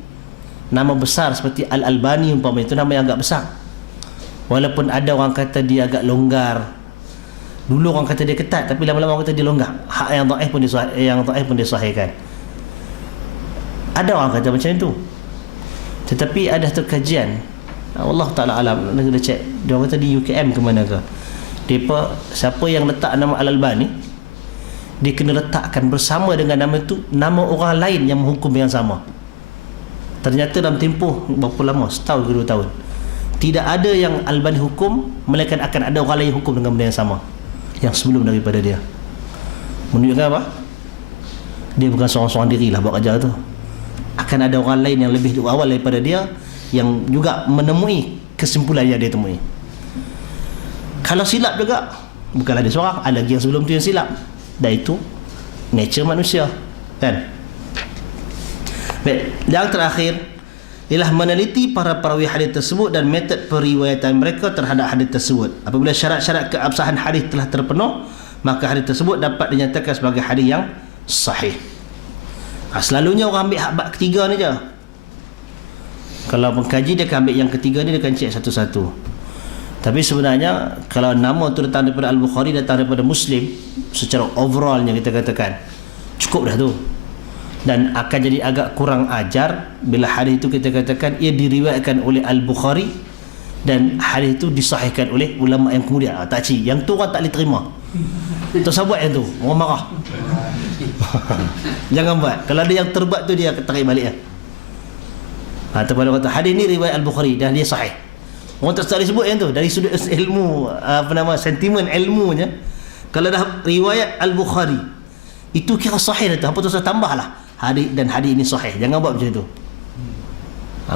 nama besar seperti Al-Albani umpamanya, itu nama yang agak besar. Walaupun ada orang kata dia agak longgar, dulu orang kata dia ketat, tapi lama-lama orang kata dia longgar. Hak yang dhaif pun disahihkan. Ada orang kata macam itu. Tetapi ada satu kajian, Allah Ta'ala alam, kena cek, dia orang kata di UKM ke mana ke, depa siapa yang letak nama Al-Albani, dia kena letakkan bersama dengan nama itu nama orang lain yang menghukum yang sama. Ternyata dalam tempoh berapa lama, setahun ke 2 tahun, tidak ada yang Albani hukum, melainkan akan ada orang lain hukum dengan benda yang sama yang sebelum daripada dia. Menunjukkan apa? Dia bukan seorang-seorang diri lah buat kerja tu. Akan ada orang lain yang lebih awal daripada dia yang juga menemui kesimpulan yang dia temui. Kalau silap juga, bukanlah dia seorang, ada lagi yang sebelum tu yang silap. dan itu nature manusia, kan? Baik, yang terakhir ialah meneliti para perawi hadis tersebut dan metod periwayatan mereka terhadap hadis tersebut. Apabila syarat-syarat keabsahan hadis telah terpenuh, maka hadis tersebut dapat dinyatakan sebagai hadis yang sahih. Selalunya orang ambil bab ketiga ni je. Kalau pengkaji dia akan ambil yang ketiga ni, dia akan cek satu-satu. Tapi sebenarnya kalau nama tu datang daripada Al-Bukhari, datang daripada Muslim, secara overallnya kita katakan cukup dah tu. Dan akan jadi agak kurang ajar bila hadis itu kita katakan ia diriwayatkan oleh Al-Bukhari dan hadis itu disahihkan oleh ulama yang kemudian. Tak cik, yang tu orang tak boleh terima. Tak usah buat yang tu, orang marah. Jangan buat. Kalau ada yang terbuat tu, dia tarik balik lah. Ataupun kata hadis ni riwayat Al-Bukhari dan dia sahih, orang tak boleh sebut yang tu. Dari sudut ilmu, sentimen ilmunya, kalau dah riwayat Al-Bukhari itu kira sahih dah tu, apa tu usah tambah lah hadis dan hadis ini sahih. Jangan buat macam tu.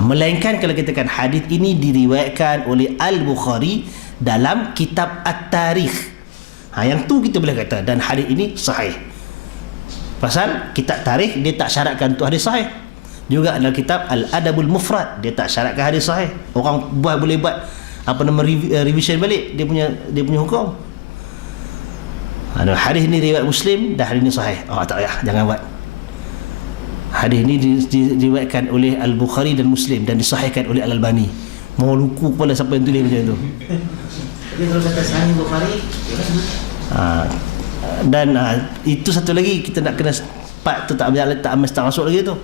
Melainkan kalau kita katakan hadis ini diriwayatkan oleh Al-Bukhari dalam kitab At-Tarikh, yang tu kita boleh kata dan hadis ini sahih. Pasal kitab tarikh dia tak syaratkan untuk hadis sahih. Juga dalam kitab Al-Adabul Mufrad dia tak syaratkan hadis sahih. Orang boleh buat revision balik dia punya hukum. Hadis ini riwayat Muslim dan hadis ini sahih. Tak payah, jangan buat. Hadis ini diriwayatkan oleh Al-Bukhari dan Muslim dan disahihkan oleh Al-Albani. Mau luku kepala siapa yang tulis macam tu. Tapi kalau kata Sahih Bukhari, dan itu satu lagi kita nak kena part tu tak mesti masuk lagi tu.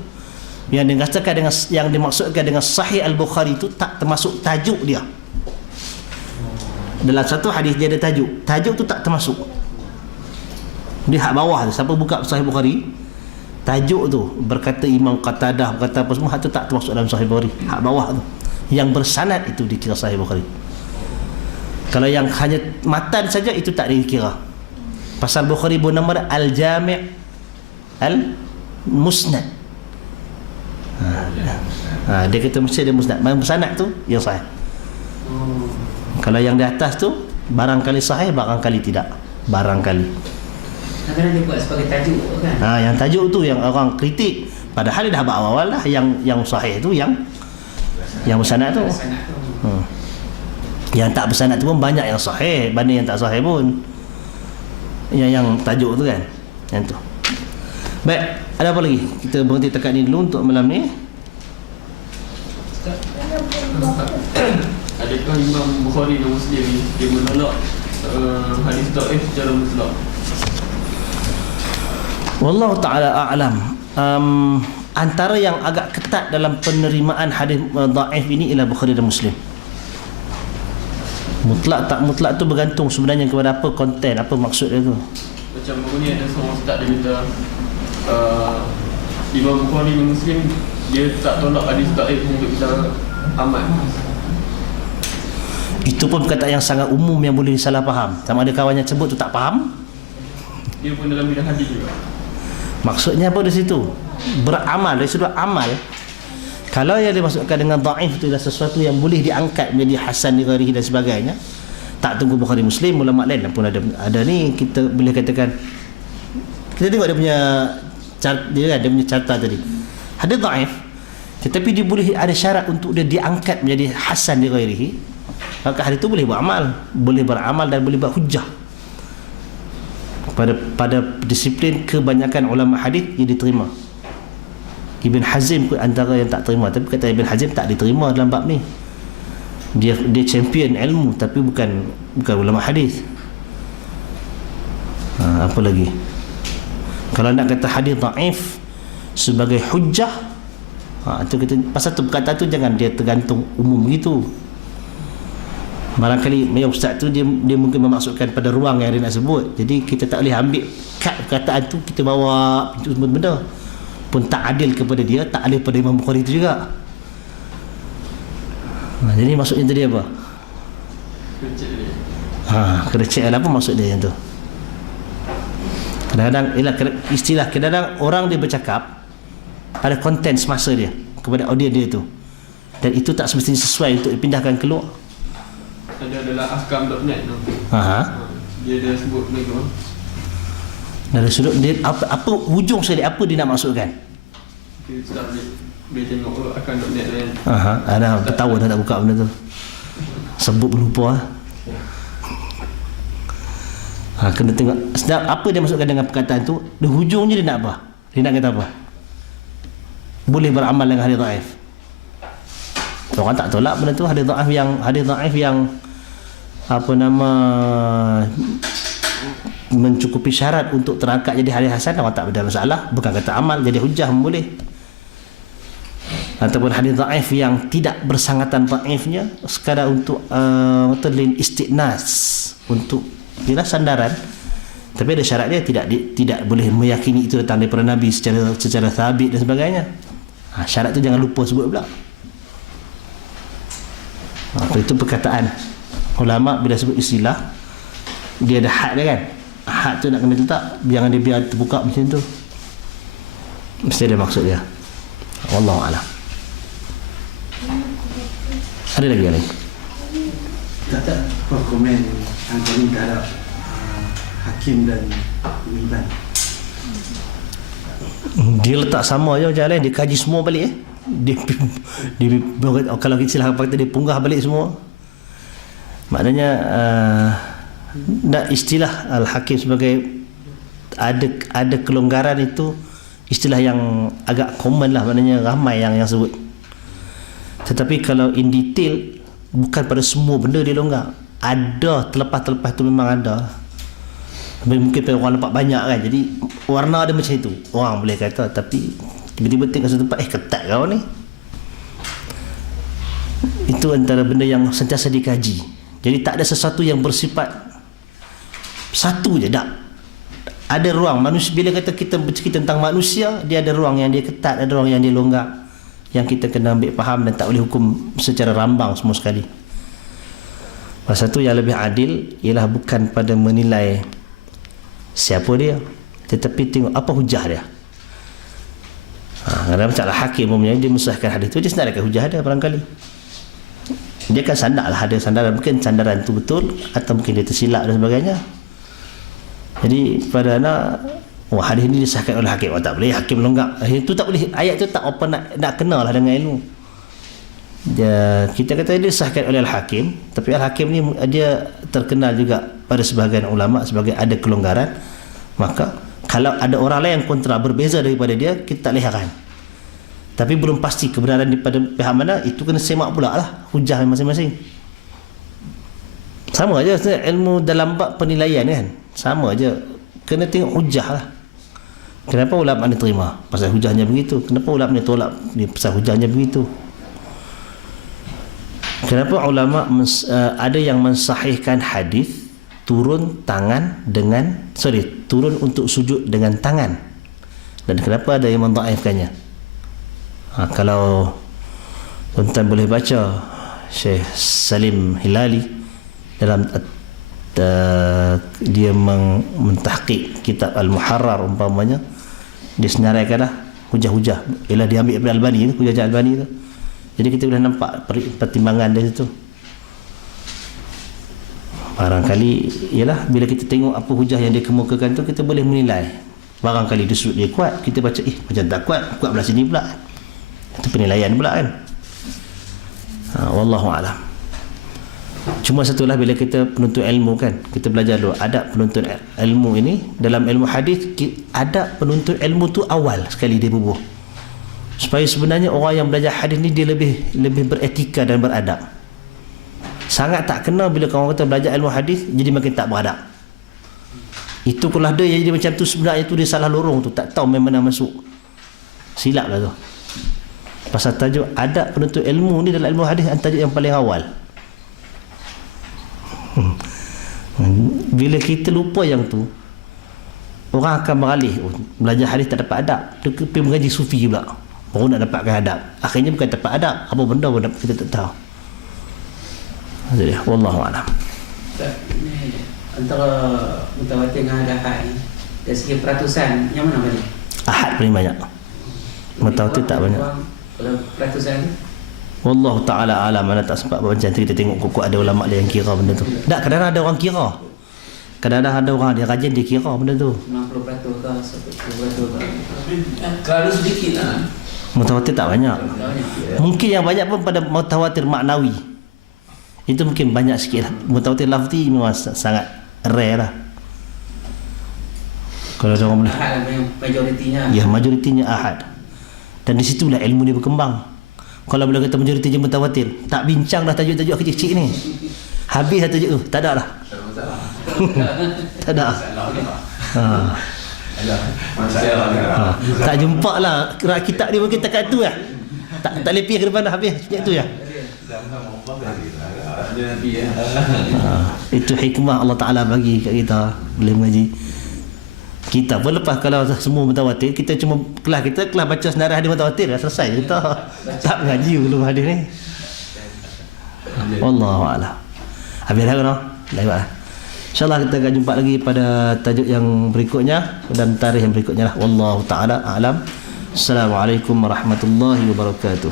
Yang dikatakan dengan yang dimaksudkan dengan Sahih Al-Bukhari itu tak termasuk tajuk dia. Dalam satu hadis dia ada tajuk tu tak termasuk. Dia hak bawah tu, siapa buka Sahih Bukhari, tajuk tu berkata Imam Qatadah, berkata apa semua, hak tu tak termasuk dalam Sahih Bukhari. Hak bawah tu yang bersanad itu dikira Sahih Bukhari. Kalau yang hanya matan saja itu tak dikira. Pasal Bukhari bernama Al-Jami' Al-Musnad. Dia kata mesti ada musnad. Musnad tu yang sahih. Kalau yang di atas tu barangkali sahih, barangkali tidak. Barangkali. kadang-kadang dia buat sebagai tajuk kan. Yang tajuk tu yang orang kritik. Padahal dia dah awal lah yang sahih tu yang bersanad tu. Yang tak bersanad tu pun banyak yang sahih banding yang tak sahih pun. Yang tajuk tu kan. Yang tu. Baik, ada apa lagi? Kita berhenti tekat ni dulu untuk malam ni. Adakah Imam Bukhari dan Muslim ni dia menolak hadis dhaif secara mutlak? Wallahu ta'ala a'lam. Antara yang agak ketat dalam penerimaan hadis dhaif ini ialah Bukhari dan Muslim. Mutlak tak mutlak tu bergantung sebenarnya kepada apa konten, apa maksud dia tu. Macam baru ni ada seorang ustaz dia minta Imam Bukhari dan Muslim dia tak tolak hadis dhaif untuk kita amal. Itu pun perkataan yang sangat umum yang boleh disalah faham. Sama ada kawan yang sebut tu tak faham. Dia pun dalam bidang hadis juga. Maksudnya apa di situ? Beramal, dari sudut amal. Kalau yang dimasukkan dengan dhaif itu adalah sesuatu yang boleh diangkat menjadi hasan dighairihi dan sebagainya, tak tunggu Bukhari Muslim, ulama lain pun ada ni kita boleh katakan. Kita tengok dia punya dia punya carta tadi. Hadis dhaif tetapi dia boleh ada syarat untuk dia diangkat menjadi hasan dighairihi. Maka hadis itu boleh beramal dan boleh buat hujah. Pada disiplin kebanyakan ulama hadis ia diterima. Ibn Hazim pun antara yang tak terima, tapi kata Ibn Hazim tak diterima dalam bab ni. Dia champion ilmu tapi bukan ulama hadis. Apa lagi? Kalau nak kata hadis dhaif sebagai hujah, itu kita pasal tu perkataan tu jangan dia tergantung umum begitu. Barangkali ustaz tu dia mungkin memasukkan pada ruang yang dia nak sebut. Jadi kita tak boleh ambil kat perkataan tu kita bawa pintu benda. Pun tak adil kepada dia, tak adil pada Imam Bukhari tu juga. Jadi maksudnya tadi apa? Kecil dia. Kena cek apa maksud dia yang tu. Kadang-kadang istilah kadang-kadang orang dia bercakap ada konten semasa dia kepada audiens dia tu. Dan itu tak semestinya sesuai untuk dipindahkan keluar. Ada adalah ahkam.net tu. Aha. Dia ada sebut lagi. Dari sudut dia apa hujung sekali apa dia nak maksudkan? Okay, Ustaz dia tengok akan .net kan. Ada bertahun dah tak buka benda tu. Sebut pun lupa kena tengok sedap apa dia maksudkan dengan perkataan tu. Di hujungnya dia nak apa? Dia nak kata apa? Boleh beramal dengan hadis dhaif. Orang tak tolak benda tu, hadis dhaif yang apa nama mencukupi syarat untuk terangkat jadi hadis hasan, orang tak ada masalah. Bukan kata amal jadi hujah boleh. Ataupun hadis dhaif yang tidak bersangatan dhaifnya sekadar untuk lil istiqnas, untuk bila sandaran, tapi ada syarat dia, tidak boleh meyakini itu datang daripada Nabi secara sabit dan sebagainya. Syarat tu jangan lupa sebut pula. Itu perkataan ulama bila sebut istilah dia ada had dia kan. Had tu nak kena letak, jangan dia biar terbuka macam tu. Mesti ada maksud dia. Wallahu a'lam. Ada lagi yang lain? Tak apa komen Antoni terhadap Hakim dan Wilban? Dia letak sama je macam lain, dia kaji semua balik dia kalau kita silap kata dia punggah balik semua. Maknanya nak istilah Al-Hakim sebagai ada kelonggaran itu istilah yang agak common lah, maknanya ramai yang sebut. Tetapi kalau in detail, bukan pada semua benda dia longgar. Ada terlepas tu memang ada. Mungkin orang nampak banyak kan, jadi warna dia macam itu orang boleh kata. Tapi tiba-tiba tengok satu tempat ketat kau ni. Itu antara benda yang sentiasa dikaji. Jadi tak ada sesuatu yang bersifat satu je, tak. Ada ruang manusia. Bila kata kita bercerita tentang manusia, dia ada ruang yang dia ketat, ada ruang yang dia longgar, yang kita kena ambil faham dan tak boleh hukum secara rambang semua sekali. Satu yang lebih adil ialah bukan pada menilai siapa dia, tetapi tengok apa hujah dia. Dalam macam Hakim umumnya dia mensahkan hadis tu, dia sandarkan hujah dia barangkali. Dia kan sandarlah, ada sandaran, mungkin sandaran tu betul atau mungkin dia tersilap dan sebagainya. Jadi pada anak, hadis ni disahkan oleh Hakim. Tak boleh Hakim longgar. Itu tak boleh, ayat tu tak apa nak kenalah dengan ilmu. Kita kata dia disahkan oleh Al-Hakim, tapi Al-Hakim ni dia terkenal juga pada sebahagian ulama sebagai ada kelonggaran. Maka kalau ada orang lain yang kontra berbeza daripada dia, kita tak boleh heran. Tapi belum pasti kebenaran daripada pihak mana, itu kena semak pula lah hujah masing-masing. Sama aja ilmu dalam bab penilaian kan, sama aja, kena tengok hujah lah. Kenapa ulama ni terima pasal hujahnya begitu, kenapa ulama ni tolak pasal hujahnya begitu. Kenapa ulama ada yang mensahihkan hadis turun untuk sujud dengan tangan, dan kenapa ada yang mendhaifkannya? Kalau tuan-tuan boleh baca Syekh Salim Hilali dalam dia mentahqiq kitab Al-Muharrar umpamanya, dia senaraikanlah hujah-hujah ialah dia ambil daripada Albani tu, hujah Albani tu. Jadi kita boleh nampak pertimbangan dari situ. Barangkali ialah bila kita tengok apa hujah yang dia kemukakan tu, kita boleh menilai. Barangkali dia sudut dia kuat, kita baca macam tak kuat belah sini pula. Itu penilaian pula kan. Wallahu a'lam. Cuma satulah bila kita penuntut ilmu kan, kita belajar dulu adab penuntut ilmu ini. Dalam ilmu hadis, adab penuntut ilmu tu awal sekali dia bubuh, supaya sebenarnya orang yang belajar hadis ni dia lebih beretika dan beradab. Sangat tak kena bila kawan kata belajar ilmu hadis jadi makin tak beradab. Itu kalau ada yang jadi macam tu, sebenarnya tu dia salah lorong tu, tak tahu memang mana masuk, silap lah tu. Pasal tajuk adab penuntut ilmu ni dalam ilmu hadis tajuk yang paling awal. Bila kita lupa yang tu, orang akan beralih, belajar hadis tak dapat adab, dia pergi mengaji sufi pula baru nak dapatkan adab. Akhirnya bukan dapat adab, apa benda pun kita tak tahu. Jadi wallahu a'lam. Antara mutawatir dengan ahad ni, dari segi peratusan yang mana balik? Ahad paling banyak, mutawatir tak banyak. Kalau peratusan tu, Wallahu ta'ala alam. Mana tak sempat baca, kita tengok kok ada ulama dia yang kira benda tu. Tak, kadang-kadang ada orang kira. Kadang-kadang ada orang dia rajin dia kira benda tu. 90% ke 10% ke. Terlalu sedikit lah. Mutawatir tak banyak. Banyak. Mungkin yang banyak pun pada mutawatir maknawi. Itu mungkin banyak sikit lah. Mutawatir lafzi memang sangat rare lah. Kalau ada orang boleh. Ahad yang majoritinya. Ya, majoritinya ahad. Dan di situlah ilmu dia berkembang. Kalau boleh kata majoritinya mutawatir, tak bincang dah tajuk-tajuk kecil-kecil ni. Habis dah tajuk tu, tak ada dah. Tak ada. Ha. Masalah Ha. Tak jumpa lah kitab dia mungkin takat tu lah. Tak lepih ke depan dah habis sejak tu ya. Ada Nabi ya. Itu hikmah Allah Ta'ala bagi kat kita boleh mengaji. Kita pun lepas kalau semua mutawatir, kita cuma kelas baca senarai hadis mutawatir dah selesai kita. Tak mengaji belum hadis ni. Wallahu a'lam. Habis dah kan? Lewat. InsyaAllah kita akan jumpa lagi pada tajuk yang berikutnya dan tarikh yang berikutnya lah. Wallahu ta'ala a'lam. Assalamualaikum warahmatullahi wabarakatuh.